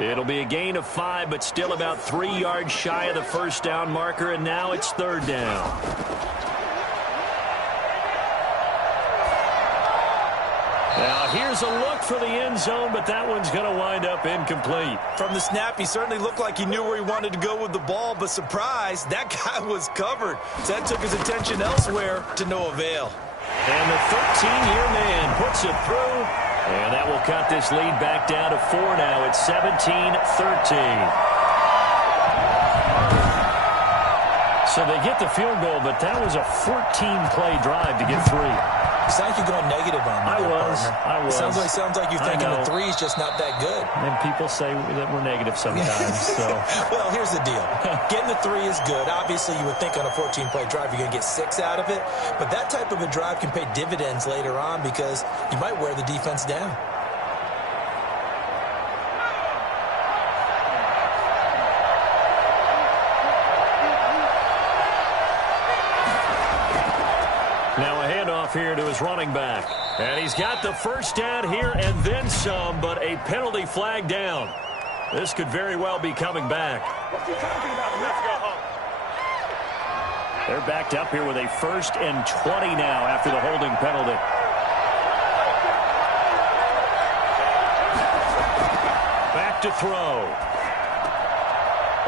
It'll be a gain of 5, but still about 3 yards shy of the 1st down marker, and now it's 3rd down. Now, here's a look for the end zone, but that one's going to wind up incomplete. From the snap, he certainly looked like he knew where he wanted to go with the ball, but surprise, that guy was covered. So that took his attention elsewhere to no avail. And the 13-year man puts it through, and that will cut this lead back down to 4 now. It's 17-13. So they get the field goal, but that was a 14-play drive to get 3. It sounds like you're going negative on me. I was. Sounds like you're thinking the 3 is just not that good. And people say that we're negative sometimes. So. Well, here's the deal. Getting the 3 is good. Obviously, you would think on a 14-play drive you're going to get 6 out of it. But that type of a drive can pay dividends later on because you might wear the defense down. Now a handoff here to his running back. And he's got the 1st down here and then some, but a penalty flag down. This could very well be coming back. What you talking about? Let's go home. They're backed up here with a 1st and 20 now after the holding penalty. Back to throw.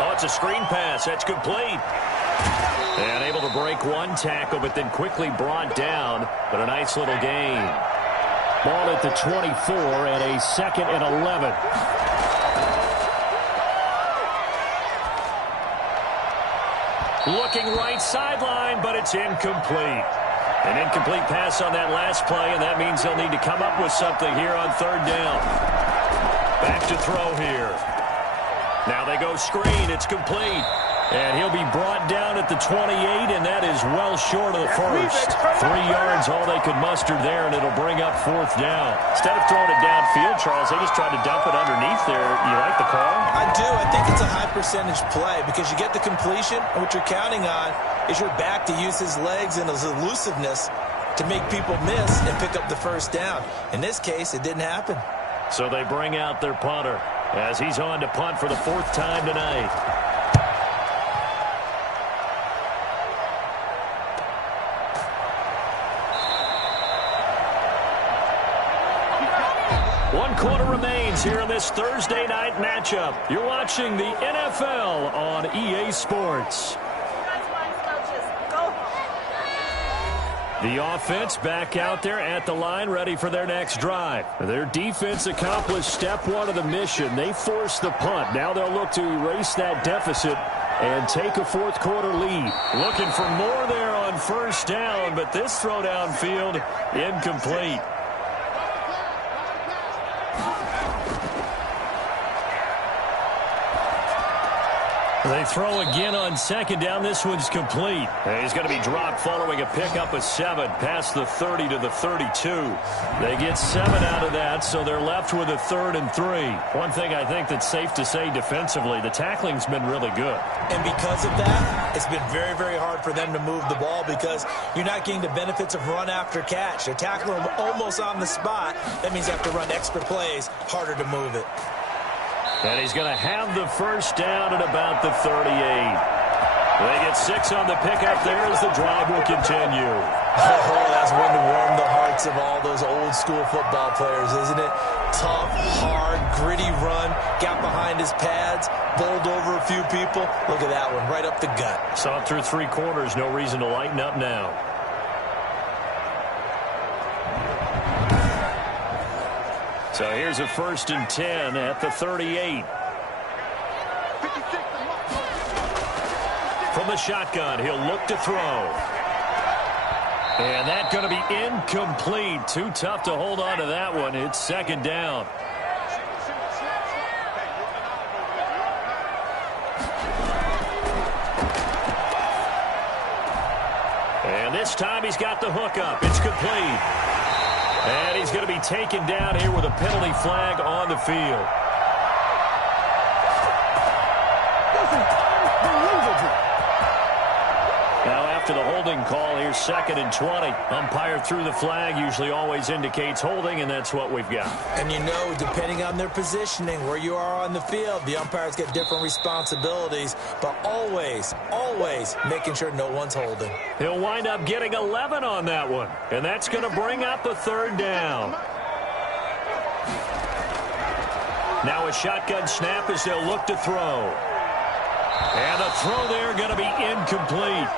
Oh, it's a screen pass. That's complete. And able to break one tackle, but then quickly brought down. But a nice little gain. Ball at the 24 and a 2nd and 11. Looking right sideline, but it's incomplete. An incomplete pass on that last play, and that means they'll need to come up with something here on 3rd down. Back to throw here. Now they go screen. It's complete. And he'll be brought down at the 28, and that is well short of the 1st. 3 yards, all they could muster there, and it'll bring up 4th down. Instead of throwing it downfield, Charles, they just tried to dump it underneath there. You like the call? I do. I think it's a high-percentage play because you get the completion, and what you're counting on is your back to use his legs and his elusiveness to make people miss and pick up the 1st down. In this case, it didn't happen. So they bring out their punter as he's on to punt for the 4th time tonight. One quarter remains here in this Thursday night matchup. You're watching the NFL on EA Sports. The offense back out there at the line, ready for their next drive. Their defense accomplished step 1 of the mission. They forced the punt. Now they'll look to erase that deficit and take a 4th quarter lead. Looking for more there on 1st down, but this throw downfield incomplete. They throw again on 2nd down. This one's complete. And he's going to be dropped following a pickup of 7 past the 30 to the 32. They get 7 out of that, so they're left with a 3rd and 3. One thing I think that's safe to say defensively, the tackling's been really good. And because of that, it's been very, very hard for them to move the ball because you're not getting the benefits of run after catch. They're tackling them almost on the spot. That means you have to run extra plays, harder to move it. And he's going to have the first down at about the 38. They get 6 on the pickup there as the drive will continue. Oh, that's one to warm the hearts of all those old-school football players, isn't it? Tough, hard, gritty run, got behind his pads, bowled over a few people. Look at that one, right up the gut. Saw it through 3 quarters, no reason to lighten up now. So here's a 1st and 10 at the 38. From the shotgun, he'll look to throw. And that's going to be incomplete. Too tough to hold on to that one. It's 2nd down. And this time he's got the hook up. It's complete. And he's going to be taken down here with a penalty flag on the field. Now after the holding call, here's 2nd and 20. Umpire threw the flag, usually always indicates holding, and that's what we've got. And you know, depending on their positioning, where you are on the field, the umpires get different responsibilities, but always, always making sure no one's holding. He'll wind up getting 11 on that one, and that's going to bring up a 3rd down. Now a shotgun snap as they'll look to throw. And the throw there going to be incomplete.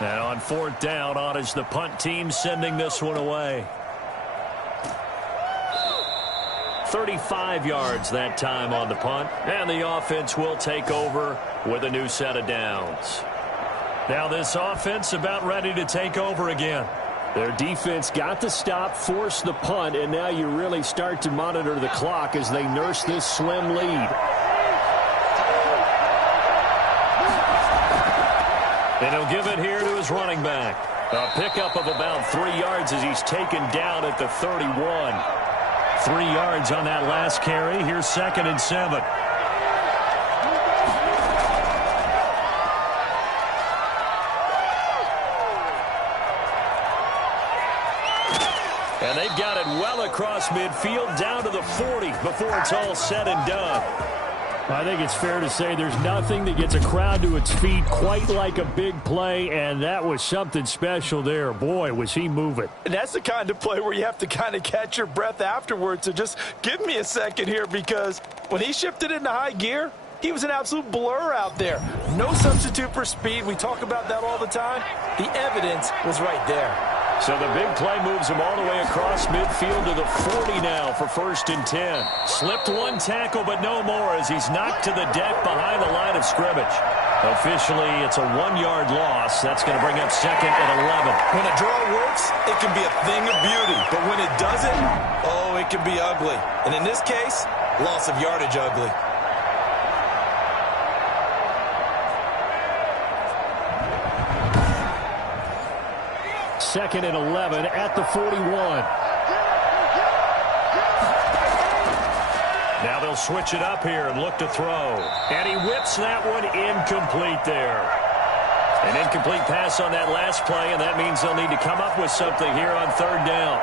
And on 4th down, on is the punt team sending this one away. 35 yards that time on the punt, and the offense will take over with a new set of downs. Now this offense about ready to take over again. Their defense got the stop, forced the punt, and now you really start to monitor the clock as they nurse this slim lead. And he'll give it here to his running back. A pickup of about 3 yards as he's taken down at the 31. 3 yards on that last carry. Here's 2nd and 7. And they've got it well across midfield down to the 40 before it's all said and done. I think it's fair to say there's nothing that gets a crowd to its feet quite like a big play, and that was something special there. Boy, was he moving. And that's the kind of play where you have to kind of catch your breath afterwards. So just give me a second here, because when he shifted into high gear, he was an absolute blur out there. No substitute for speed. We talk about that all the time. The evidence was right there. So the big play moves him all the way across midfield to the 40 now for 1st and 10. Slipped one tackle, but no more as he's knocked to the deck behind the line of scrimmage. Officially, it's a 1-yard loss. That's going to bring up 2nd and 11. When a draw works, it can be a thing of beauty. But when it doesn't, oh, it can be ugly. And in this case, loss of yardage ugly. Second and 11 at the 41. Now they'll switch it up here and look to throw. And he whips that one incomplete there. An incomplete pass on that last play, and that means they'll need to come up with something here on 3rd down.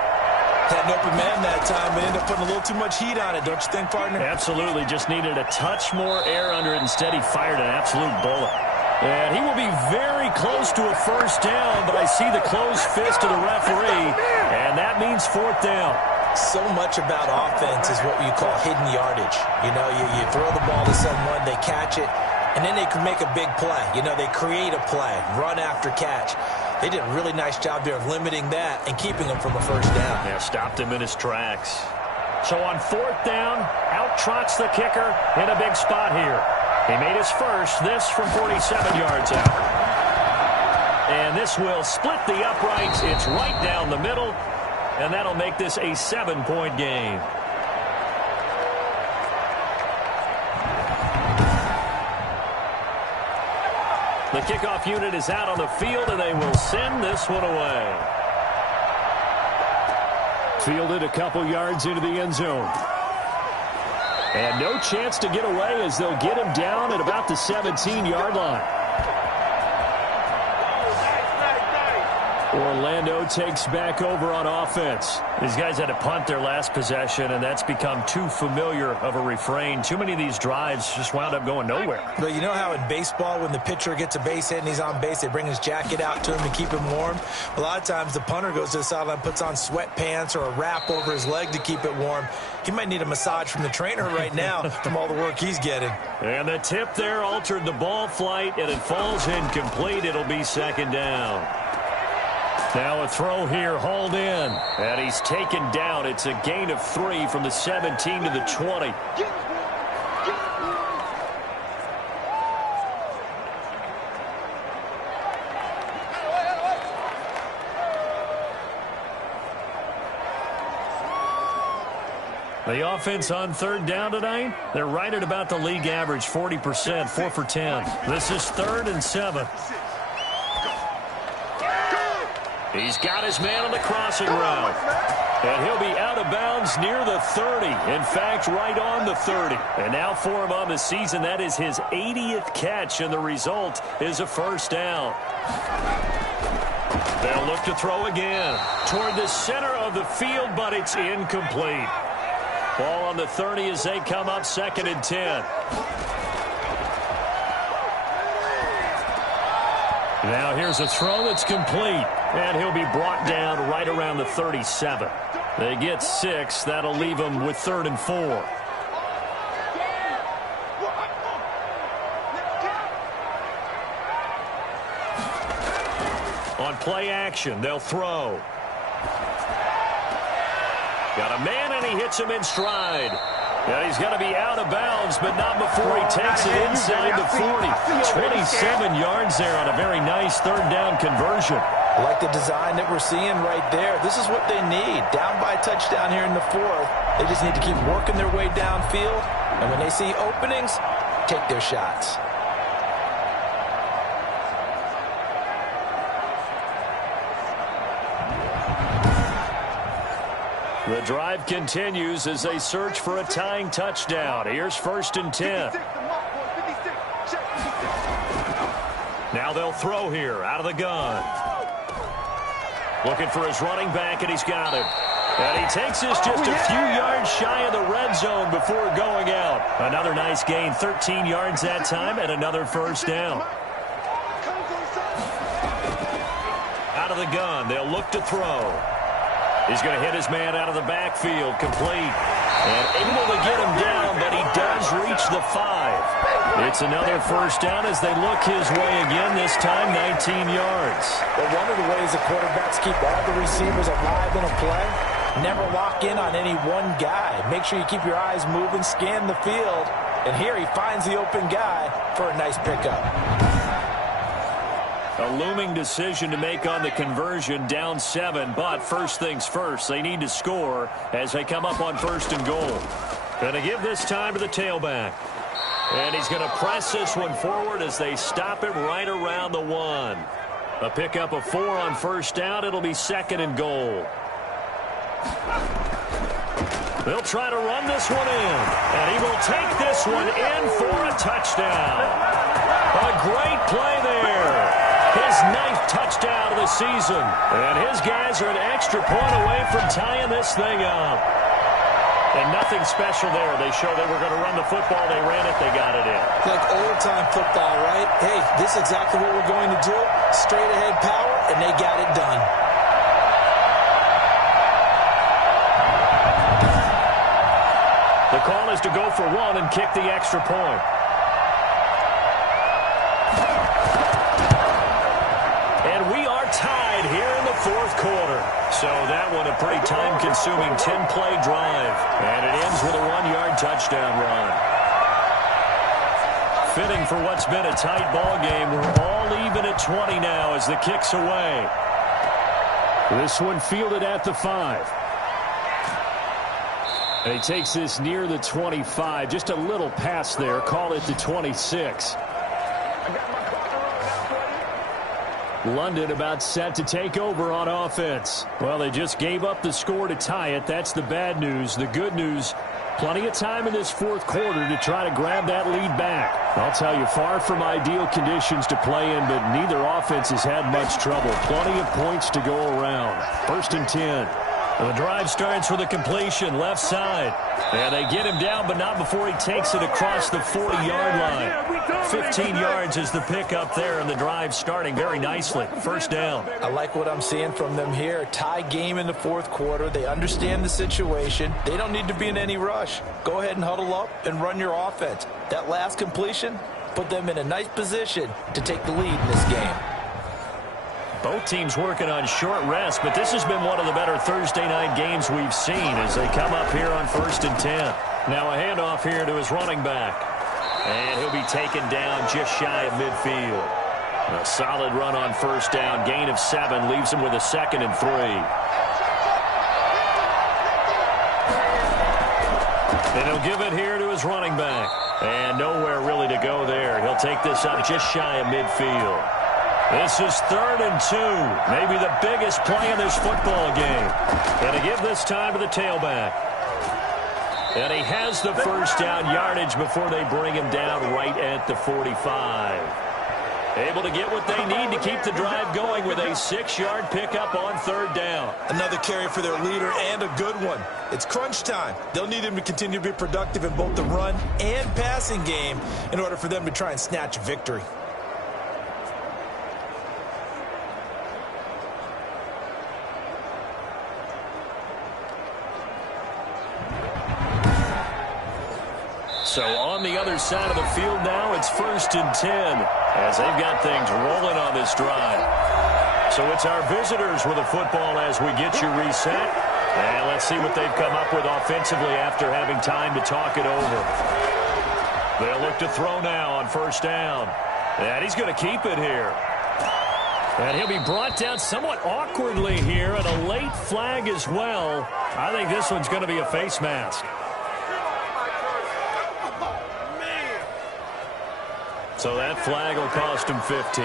Had an open man that time, but ended up putting a little too much heat on it, don't you think, partner? Absolutely. Just needed a touch more air under it. Instead, he fired an absolute bullet. And he will be very close to a 1st down, but I see the closed fist of the referee, and that means 4th down. So much about offense is what you call hidden yardage. You know, you throw the ball to someone, they catch it, and then they can make a big play. You know, they create a play, run after catch. They did a really nice job there of limiting that and keeping him from a 1st down. Yeah, stopped him in his tracks. So on 4th down, out trots the kicker in a big spot here. He made his first, this from 47 yards out. And this will split the uprights. It's right down the middle, and that'll make this a 7-point game. The kickoff unit is out on the field, and they will send this one away. Fielded a couple yards into the end zone. And no chance to get away as they'll get him down at about the 17-yard line. Orlando takes back over on offense. These guys had to punt their last possession, and that's become too familiar of a refrain. Too many of these drives just wound up going nowhere. But you know how in baseball, when the pitcher gets a base hit and he's on base, they bring his jacket out to him to keep him warm? A lot of times the punter goes to the sideline, puts on sweatpants or a wrap over his leg to keep it warm. He might need a massage from the trainer right now from all the work he's getting. And the tip there altered the ball flight, and it falls incomplete. It'll be second down. Now a throw here, hauled in, and he's taken down. It's a gain of 3 from the 17 to the 20. The offense on third down tonight, they're right at about the league average, 40%, 4 for 10. This is 3rd and 7. He's got his man on the crossing route. And he'll be out of bounds near the 30. In fact, right on the 30. And now for him on the season, that is his 80th catch, and the result is a first down. They'll look to throw again toward the center of the field, but it's incomplete. Ball on the 30 as they come up 2nd and 10. Now here's a throw that's complete, and he'll be brought down right around the 37. They get 6. That'll leave them with 3rd and 4. On play action, they'll throw. Got a man, and he hits him in stride. And he's going to be out of bounds, but not before he takes it inside the 40. 27 yards there on a very nice 3rd down conversion. I like the design that we're seeing right there. This is what they need. Down by a touchdown here in the 4th. They just need to keep working their way downfield. And when they see openings, take their shots. The drive continues as they search for a tying touchdown. Here's 1st and 10. Now they'll throw here out of the gun. Looking for his running back, and he's got him. And he takes this just a few yards shy of the red zone before going out. Another nice gain, 13 yards that time, and another first down. Out of the gun, they'll look to throw. He's going to hit his man out of the backfield, complete. And able to get him down, but he does reach the 5. It's another first down as they look his way again, this time 19 yards. But one of the ways the quarterbacks keep all the receivers alive in a play, never lock in on any one guy. Make sure you keep your eyes moving, scan the field. And here he finds the open guy for a nice pickup. A looming decision to make on the conversion, down 7, but first things first, they need to score as they come up on 1st and goal. Going to give this time to the tailback. And he's going to press this one forward as they stop him right around the 1. A pickup of 4 on 1st down. It'll be 2nd and goal. They'll try to run this one in, and he will take this one in for a touchdown. A great play there. His 9th touchdown of the season. And his guys are an extra point away from tying this thing up. And nothing special there. They showed they were going to run the football. They ran it. They got it in. Like old-time football, right? Hey, this is exactly what we're going to do. Straight-ahead power, and they got it done. The call is to go for 1 and kick the extra point. And we are tied here in the 4th quarter. So that one a pretty time-consuming 10-play drive. And it ends with a 1-yard touchdown run. Fitting for what's been a tight ball game. We're all even at 20 now as the kick's away. This one fielded at the 5. And he takes this near the 25. Just a little pass there. Call it the 26. London about set to take over on offense. Well, they just gave up the score to tie it. That's the bad news. The good news, Plenty of time in this fourth quarter to try to grab that lead back. I'll tell you, far from ideal conditions to play in, but neither offense has had much trouble. Plenty of points to go around. 1st and 10. The drive starts with a completion, left side. And they get him down, but not before he takes it across the 40-yard line. 15 yards is the pickup there, and the drive starting very nicely. 1st down. I like what I'm seeing from them here. Tie game in the fourth quarter. They understand the situation. They don't need to be in any rush. Go ahead and huddle up and run your offense. That last completion put them in a nice position to take the lead in this game. Both teams working on short rest, but this has been one of the better Thursday night games we've seen as they come up here on 1st and 10. Now a handoff here to his running back. And he'll be taken down just shy of midfield. A solid run on 1st down. Gain of 7 leaves him with a 2nd and 3. And he'll give it here to his running back. And nowhere really to go there. He'll take this up just shy of midfield. This is 3rd and 2. Maybe the biggest play in this football game. And to give this time to the tailback. And he has the 1st down yardage before they bring him down right at the 45. Able to get what they need to keep the drive going with a 6-yard pickup on 3rd down. Another carry for their leader and a good one. It's crunch time. They'll need him to continue to be productive in both the run and passing game in order for them to try and snatch a victory. So on the other side of the field now, it's 1st and 10 as they've got things rolling on this drive. So it's our visitors with the football as we get you reset. And let's see what they've come up with offensively after having time to talk it over. They'll look to throw now on 1st down. And he's going to keep it here. And he'll be brought down somewhat awkwardly here, and a late flag as well. I think this one's going to be a face mask. So that flag will cost him 15.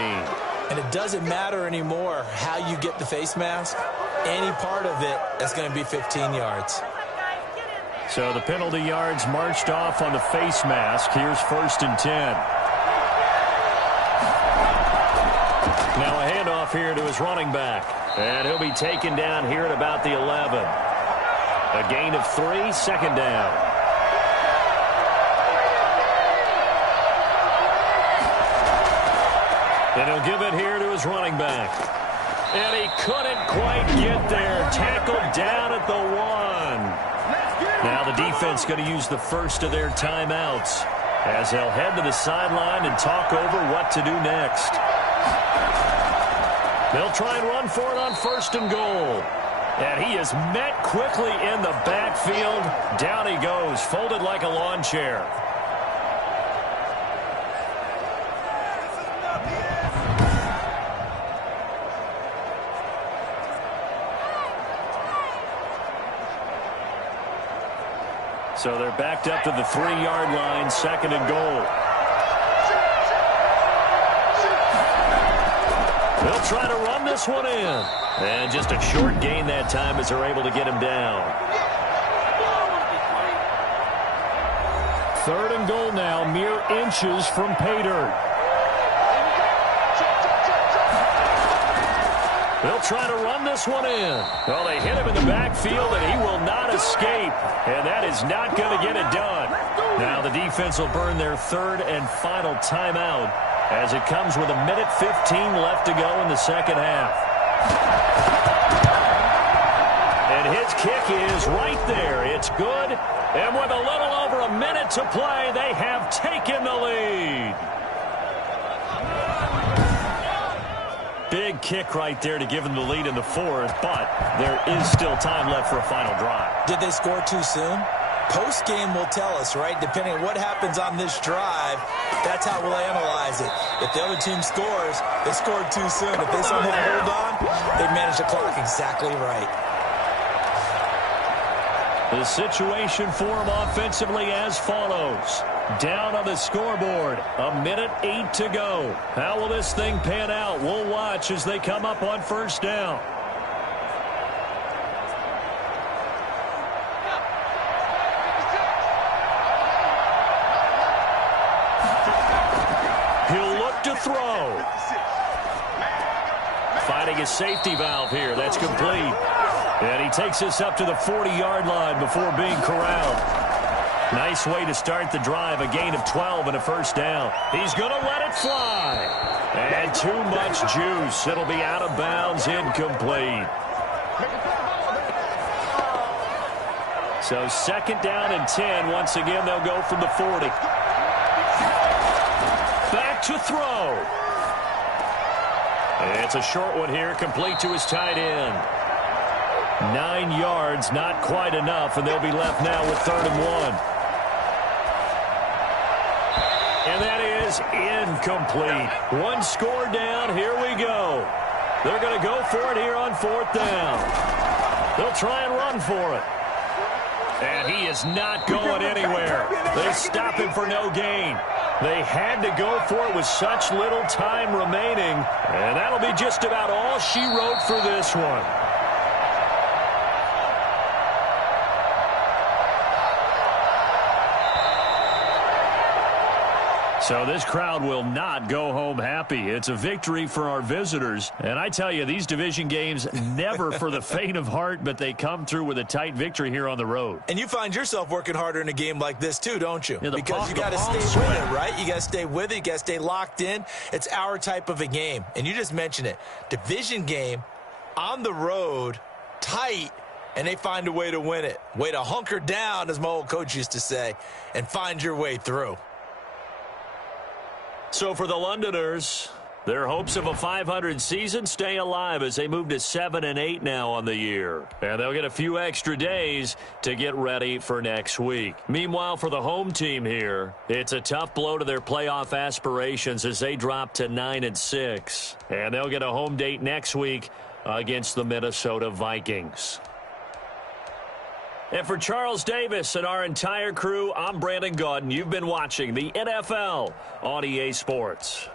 And it doesn't matter anymore how you get the face mask. Any part of it is going to be 15 yards. So the penalty yards marched off on the face mask. Here's 1st and 10. Now a handoff here to his running back. And he'll be taken down here at about the 11. A gain of 3, 2nd down. And he'll give it here to his running back. And he couldn't quite get there. Tackled down at the 1. Now the defense going to use the first of their timeouts as they'll head to the sideline and talk over what to do next. They'll try and run for it on 1st and goal. And he is met quickly in the backfield. Down he goes, folded like a lawn chair. So they're backed up to the 3-yard line, 2nd and goal. They'll try to run this one in. And just a short gain that time as they're able to get him down. 3rd and goal now, mere inches from pay dirt. They'll try to run this one in. Well, they hit him in the backfield, and he will not escape. And that is not going to get it done. Now the defense will burn their 3rd and final timeout as it comes with 1:15 left to go in the 2nd half. And his kick is right there. It's good. And with a little over a minute to play, they have taken the lead. Big kick right there to give them the lead in the 4th, but there is still time left for a final drive. Did they score too soon? Post-game will tell us, right? Depending on what happens on this drive, that's how we'll analyze it. If the other team scores, they scored too soon. If they somehow hold on, they manage the clock exactly right. The situation for them offensively as follows. Down on the scoreboard, 1:08 to go. How will this thing pan out? We'll watch as they come up on 1st down. running his safety valve here. That's complete. And he takes us up to the 40-yard line before being corralled. Nice way to start the drive, a gain of 12 and a first down. He's going to let it fly. And too much juice. It'll be out of bounds, incomplete. So second down and 10. Once again, they'll go from the 40. Back to throw. It's a short one here, complete to his tight end. 9 yards, not quite enough, and they'll be left now with 3rd and 1. And that is incomplete. One score down, here we go. They're going to go for it here on 4th down. They'll try and run for it. And he is not going anywhere. They stop him for no gain. They had to go for it with such little time remaining. And that'll be just about all she wrote for this one. So this crowd will not go home happy. It's a victory for our visitors. And I tell you, these division games never for the faint of heart, but they come through with a tight victory here on the road. And you find yourself working harder in a game like this too, don't you? Yeah, because you got to stay with it, right? You got to stay with it. You got to stay locked in. It's our type of a game. And you just mentioned it. Division game, on the road, tight, and they find a way to win it. Way to hunker down, as my old coach used to say, and find your way through. So for the Londoners, their hopes of a 500 season stay alive as they move to 7-8 now on the year. And they'll get a few extra days to get ready for next week. Meanwhile, for the home team here, it's a tough blow to their playoff aspirations as they drop to 9-6. And they'll get a home date next week against the Minnesota Vikings. And for Charles Davis and our entire crew, I'm Brandon Gaudin. You've been watching the NFL on EA Sports.